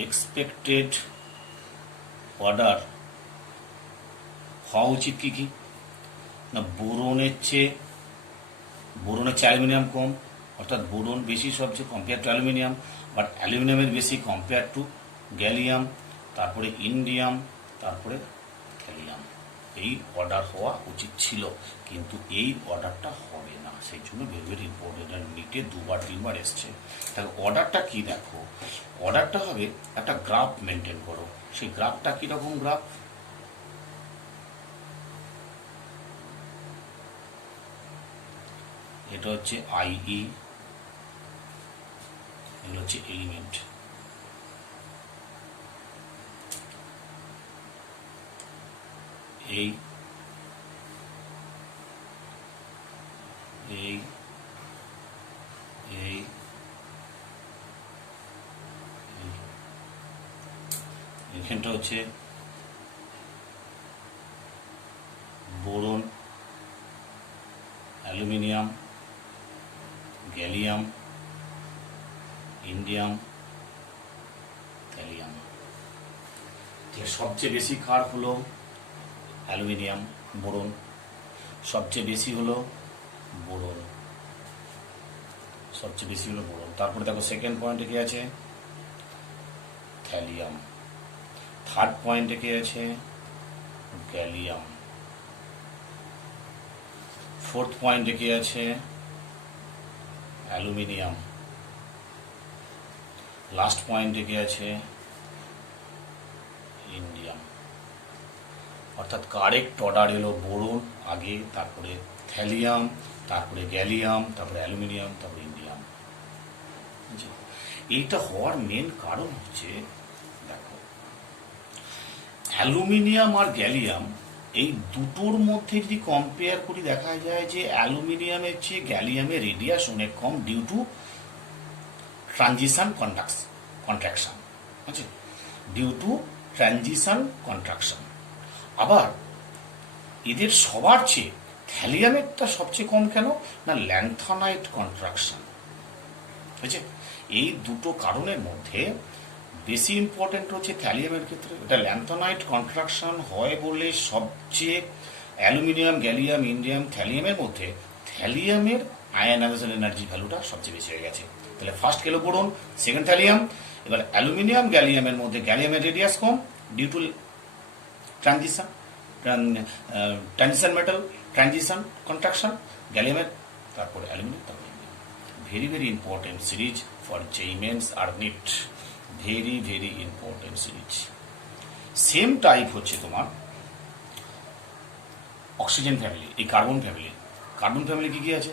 এক্সপেক্টেড অর্ডার হওয়া উচিত কি কি না? বোরনের চেয়ে অ্যালুমিনিয়াম কম, অর্থাৎ বোরন বেশি সবচেয়ে কম্পেয়ার টু অ্যালুমিনিয়াম, বাট অ্যালুমিনিয়ামের বেশি কম্পেয়ার টু গ্যালিয়াম, তারপরে ইন্ডিয়াম, তারপরে থ্যালিয়াম। এই অর্ডার হওয়া উচিত ছিল, কিন্তু এই অর্ডারটা হবে না। সেই জন্য ভেরি ভেরি ইম্পর্টেন্ট, নিটে 2-3 বার এসছে। তাহলে অর্ডারটা কি? দেখো, অর্ডারটা হবে একটা গ্রাফ মেনটেন করো। সেই গ্রাফটা কিরকম গ্রাফ? এটা হচ্ছে IE, এগুলো হচ্ছে এলিমেন্ট। এই এখানটা হচ্ছে boron, aluminium, gallium, indium, thallium. সবচেয়ে বেশি কার হলো অ্যালুমিনিয়াম, বোরন সবচেয়ে বেশি হলো বোরন, তারপরে দেখো সেকেন্ড পয়েন্টে কি আছে? থ্যালিয়াম। থার্ড পয়েন্টে কি আছে? গ্যালিয়াম। ফোর্থ পয়েন্টে কি আছে? অ্যালুমিনিয়াম। লাস্ট পয়েন্টে কি আছে? ইন্ডিয়াম। অর্থাৎ কারেক্ট অর্ডার এলো বোরন আগে, তারপরে থ্যালিয়াম, তারপরে গ্যালিয়াম, তারপরে অ্যালুমিনিয়াম, তারপরে ইন্ডিয়াম। এইটা হওয়ার মেন কারণ হচ্ছে, দেখো, অ্যালুমিনিয়াম আর গ্যালিয়াম এই দুটোর মধ্যে যদি কম্পেয়ার করি দেখা যায় যে অ্যালুমিনিয়ামের চেয়ে গ্যালিয়ামের রেডিয়াস অনেক কম ডিউ টু ট্রানজিশন কন্ট্রাকশন। আচ্ছা, ডিউ টু ট্রানজিশন কন্ট্রাকশন। আবার এদের সবার চেয়ে থ্যালিয়ামেরটা সবচেয়ে কম কেন না? ল্যান্থনাইট কন্ট্রাকশন। বুঝছে? এই দুটো কারণের মধ্যে বেশি ইম্পর্টেন্ট হচ্ছে থ্যালিয়ামের ক্ষেত্রে এটা ল্যান্থনাইট কন্ট্রাকশন হয় বলে সবচেয়ে অ্যালুমিনিয়াম, গ্যালিয়াম, ইন্ডিয়াম, থ্যালিয়ামের মধ্যে থ্যালিয়ামের আয়নাইজেশন এনার্জি ভ্যালুটা সবচেয়ে বেশি হয়ে গেছে। তাহলে ফার্স্ট গেল বোরন, সেকেন্ড থ্যালিয়াম। এবার অ্যালুমিনিয়াম, গ্যালিয়ামের মধ্যে গ্যালিয়ামের রেডিয়াস কম due to transition, transition metal, transition contraction, গ্যালিয়ামের, তারপরে অ্যালুমিনিয়াম, তারপরে very very important series for JEE Mains আর NEET, very very important series. Same type হচ্ছে তোমার অক্সিজেন ফ্যামিলি, এই কার্বন ফ্যামিলি। কার্বন ফ্যামিলি কি কি আছে?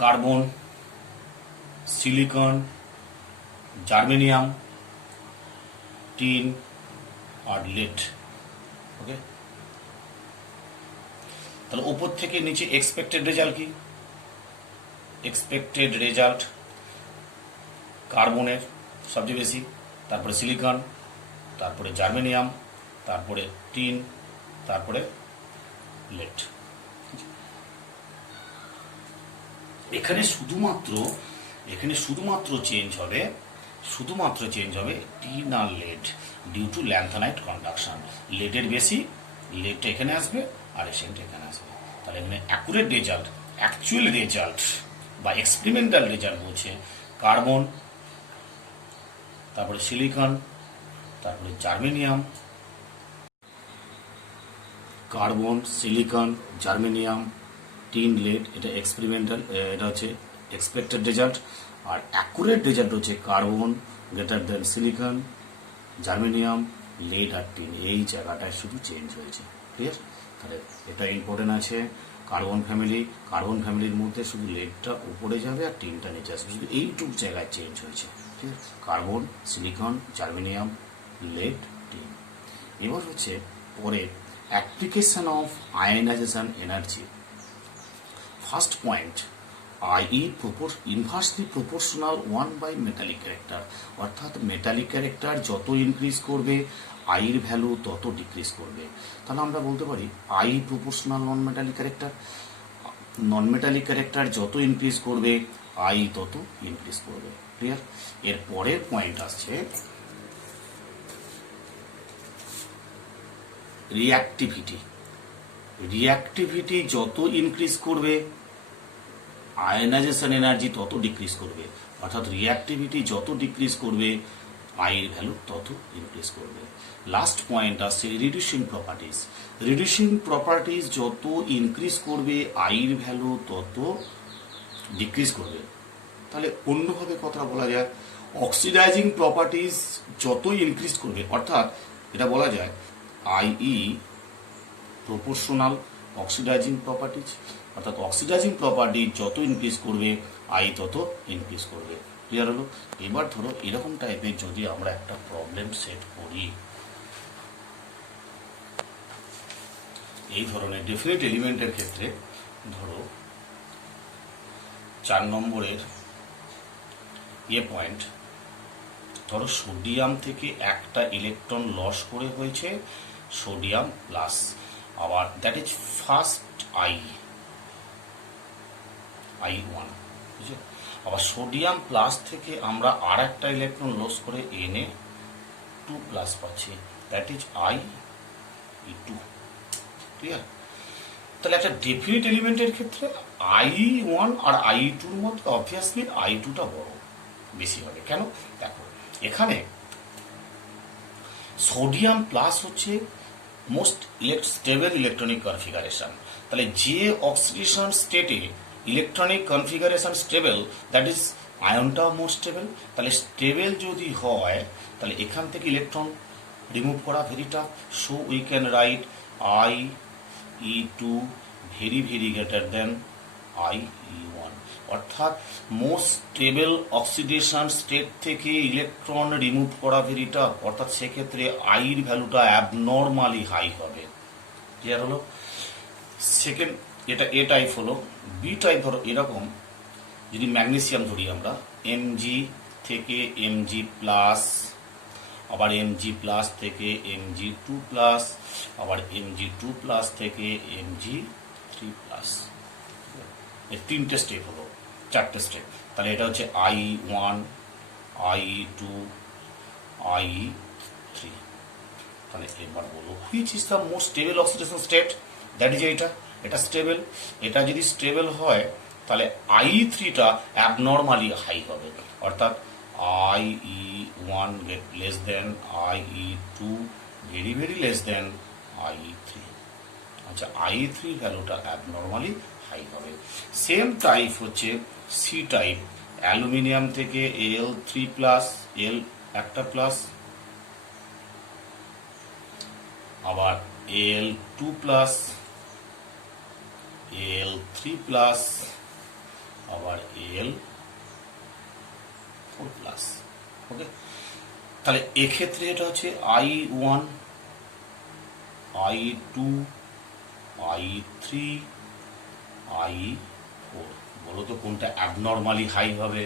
কার্বন, সিলিকন, জার্মেনিয়াম, টিন আর লেড। ওকে, তাহলে উপর থেকে নিচে এক্সপেক্টেড রেজাল্ট কি? এক্সপেক্টেড রেজাল্ট কার্বনের সবচেয়ে বেশি, তারপরে সিলিকন, তারপরে জার্মেনিয়াম, তারপরে টিন, তারপরে লেড। এখানে শুধুমাত্র চেঞ্জ হবে, টিন আর lead due to lanthanide conduction. লেডের বেশি, লেডটা এখানে আসবে আর এসেন্ট এখানে আসবে। তাহলে এখানে অ্যাকুরেট রেজাল্ট, অ্যাকচুয়াল রেজাল্ট বা এক্সপেরিমেন্টাল রেজাল্ট বলছে কার্বন, তারপরে সিলিকন, তারপরে germanium, carbon, silicon, germanium, tin, lead. এটা এক্সপেরিমেন্টাল, এটা হচ্ছে এক্সপেক্টেড রেজাল্ট। আর অ্যাকুরেট রেজাল্ট হচ্ছে carbon greater than silicon, germanium, lead আর টিন। এই জায়গাটায় শুধু চেঞ্জ হয়েছে। ক্লিয়ার? তাহলে এটা ইম্পর্টেন্ট আছে। কার্বন ফ্যামিলির মধ্যে শুধু লেডটা উপরে যাবে আর টিনটা নিচে আসবে, শুধু এইটুকু জায়গায় চেঞ্জ হয়েছে। ঠিক আছে? Carbon, silicon, germanium, lead, tin. এবার হচ্ছে পরে application of ionisation energy. First point, I inversely proportional 1 metallic character. অর্থাৎ মেটালিক ক্যারেক্টার যত ইনক্রিজ করবে আইর ভ্যালু তত ডিক্রিজ করবে। তাহলে আমরা বলতে পারি I proportional non metallic character যত ইনক্রিজ করবে আই তত ইনক্রিজ করবে। ক্লিয়ার? এর পরের পয়েন্ট আসছে রিঅ্যাক্টিভিটি যত ইনক্রিজ করবে আয়নাইজেশন এনার্জি তত ডিক্রিজ করবে। অর্থাৎ রিঅ্যাক্টিভিটি যত ডিক্রিজ করবে আইয়ের ভ্যালু তত ইনক্রিজ করবে। লাস্ট পয়েন্ট আসছে রিডিউসিং প্রপার্টিজ যত ইনক্রিজ করবে আইয়ের ভ্যালু তত ডিক্রিজ করবে। তাহলে অন্যভাবে কথা বলা যায়, অক্সিডাইজিং প্রপার্টিজ যত ইনক্রিজ করবে, অর্থাৎ এটা বলা যায় আইই প্রপোর্শনাল অক্সিডাইজিং প্রপার্টিজ। অর্থাৎ অক্সিডাইজিং প্রপার্টি যত ইনক্রিজ করবে আই তত ইনক্রিজ করবে। ক্লিয়ার হলো? এবার ধরো এরকম টাইপের যদি আমরা একটা প্রবলেম সেট করি, এই ধরনের ডেফিনিট এলিমেন্টের ক্ষেত্রে, ধরো 4 নম্বরের পয়েন্ট, ধরো সোডিয়াম থেকে একটা ইলেকট্রন লস করে হয়েছে সোডিয়াম প্লাস, আবার দ্যাট ইজ ফার্স্ট I1, বুঝছো? আবার সোডিয়াম প্লাস থেকে আমরা আর একটা ইলেকট্রন লস করে Na2+ পাচ্ছি, দ্যাট ইজ I2। ক্লিয়ার? তাহলে একটা ডেফিনিট এলিমেন্টের ক্ষেত্রে I1 আর I2-র মধ্যে অবভিয়াসলি I2টা বড় বেশি হবে। কেন? দেখো এখানে সোডিয়াম প্লাস হচ্ছে মোস্ট স্টেবল ইলেকট্রনিক কনফিগারেশন। তাহলে যে অক্সিডেশন স্টেটে electronic configuration stable, that is আয়নটাও মোর স্টেবল। তাহলে স্টেবল যদি হয় তাহলে এখান থেকে ইলেকট্রন রিমুভ করা very tough. So we can write I(E2) very very greater than I(E1)। অর্থাৎ মোস্ট স্টেবল অক্সিডেশন স্টেট থেকে ইলেকট্রন রিমুভ করা ভেরি টাফ। অর্থাৎ সেক্ষেত্রে আইর ভ্যালুটা অ্যাবনর্মালি হাই হবে। ক্লিয়ার হলো? সেকেন্ড, এটা এ টাইপ হলো। বি টাইপ ধরো এরকম, যদি ম্যাগনেসিয়াম ধরি আমরা, Mg থেকে Mg+, আবার Mg+ থেকে Mg2+, আবার Mg2+ থেকে Mg3+। এর 3টে স্টেপ হলো, 4টে স্টেপ। তাহলে এটা হচ্ছে I1, I2, IE3। তাহলে এবার বলো which is the most stable oxidation state, that is এটা স্টেবল। এটা যদি স্টেবল হয় তাহলে IE3টা অ্যাবনর্মালি হাই হবে, অর্থাৎ IE1 লেস দেন IE2 very very less than IE3। আচ্ছা, IE3 ভ্যালুটা অ্যাবনর্মালি হাই হবে। সেম টাইপ হচ্ছে সি টাইপ, অ্যালুমিনিয়াম থেকে Al3 প্লাস এল একটা প্লাস, আবার Al2 প্লাস Al3 প্লাস, আবার Al4 প্লাস। ওকে, তাহলে এক্ষেত্রে এটা হচ্ছে I1, I2, I3, I4। বলো তো কোনটা অ্যাবনর্মালি হাই হবে?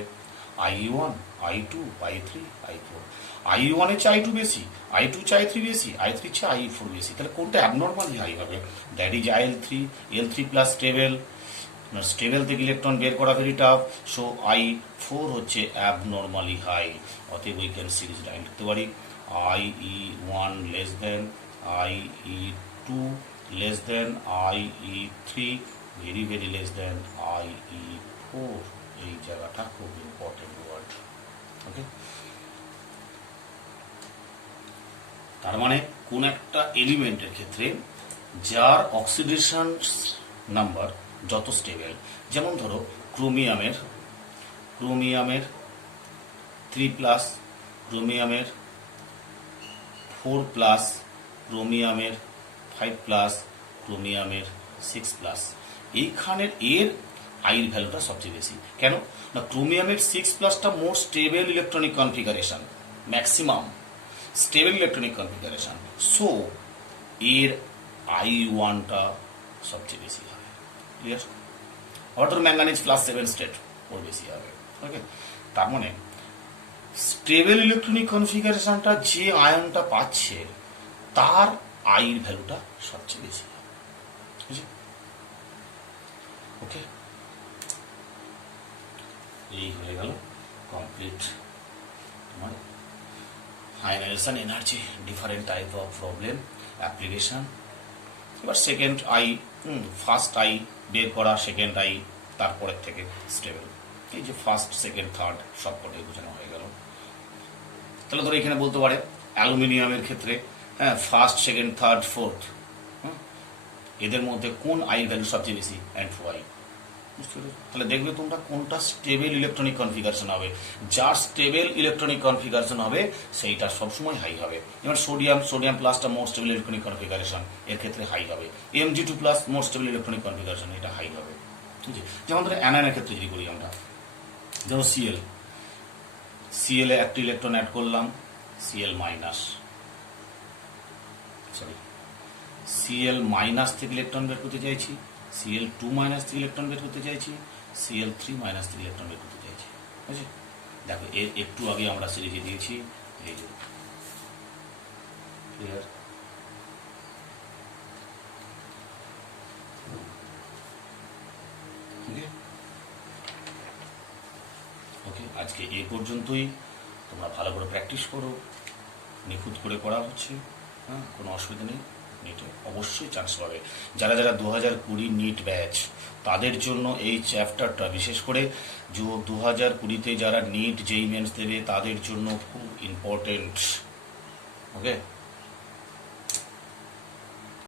I1, I2, I3, I4। I1 এর চেয়ে I2 বেশি, I2 চেয়ে I3 বেশি, I3 চেয়ে I4 বেশি, তাহলে কোনটা অ্যাবনর্মালি হাই হবে? That is Al3। Al3 plus stable, stable থেকে ইলেকট্রন বের করা ভেরি টাফ, সো I4 হচ্ছে অ্যাবনর্মালি হাই। অতএব উই ক্যান সিরিজ ডাইন লিখতে পারি IE1 লেস দেন IE2 less than IE3 very very less than IE4। এই জায়গাটা খুব ইম্পর্টেন্ট ওয়ার্ড। ওকে, তার মানে কোন একটা এলিমেন্টের ক্ষেত্রে যার অক্সিডেশন নাম্বার যত স্টেবল, যেমন ধরো ক্রোমিয়ামের 3 প্লাস, ক্রোমিয়ামের 4 প্লাস, ক্রোমিয়ামের 5 প্লাস, ক্রোমিয়ামের 6 প্লাস, এইখানের এর আইর ভ্যালুটা সবচেয়ে বেশি। কেন না, ক্রোমিয়ামের 6 প্লাসটা more stable electronic configuration, maximum stable electronic configuration, so এর I1টা সবচেয়ে বেশি হবে। ক্লিয়ার? আবার ধরো ম্যাঙ্গানিজ প্লাস 7 স্টেট, ওর বেশি হবে। ওকে, তার মানে স্টেবল ইলেকট্রনিক কনফিগারেশনটা যে আয়নটা পাচ্ছে তার আইর ভ্যালুটা সবচেয়ে বেশি হবে। ওকে, এই হয়ে গেল কমপ্লিট তোমার ionisation energy, different type of problem application. এবার সেকেন্ড ফার্স্ট বের করা, সেকেন্ড তারপরের থেকে স্টেবল, এই যে ফার্স্ট সেকেন্ড থার্ড সবকটাই বোঝানো হয়ে গেল। তাহলে ধরো এখানে বলতে পারে অ্যালুমিনিয়ামের ক্ষেত্রে ফার্স্ট সেকেন্ড থার্ড ফোর্থ, এদের মধ্যে কোন ভ্যালু সবচেয়ে বেশি? N2I। তাহলে দেখবে তোমরা কোনটা স্টেবল ইলেকট্রনিক কনফিগারেশন হবে, যার স্টেবল ইলেকট্রনিক কনফিগারেশন হবে সেইটা সবসময় হাই হবে। যেমন সোডিয়াম প্লাসটা মোর স্টেবল ইলেকট্রনিক কনফিগারেশন, এর ক্ষেত্রে হাই হবে। Mg2 প্লাস মোর স্টেবল ইলেকট্রনিক কনফিগারেশন, এটা হাই হবে। ঠিক আছে, যেমন ধরো অ্যানায়নের ক্ষেত্রে যদি করি আমরা, যেমন Cl এ একটা ইলেকট্রন অ্যাড করলাম, Cl minus, sorry Cl minus থেকে ইলেকট্রন বের করতে চাইছি, Cl2 মাইনাস থেকে ইলেকট্রন বের করতে চাইছি, Cl3 মাইনাস থেকে ইলেকট্রন বের করতে চাইছি। বুঝছি? দেখো এর একটু আগে আমরা সিরিজে দিয়েছি, এই যে ক্লিয়ার। ওকে, আজকে এই পর্যন্তই। তোমরা ভালো করে প্র্যাকটিস করো, নিখুঁত করে করা হচ্ছে, কোনো অসুবিধা নেই। নিটে অবশ্যই চান্স পাবে। যারা 2020 নিট ব্যাচ, তাদের জন্য এই চ্যাপ্টারটা বিশেষ করে 2020-তে যারা নিট জেইই মেন্স দেবে তাদের জন্য খুব ইম্পর্টেন্ট। ওকে।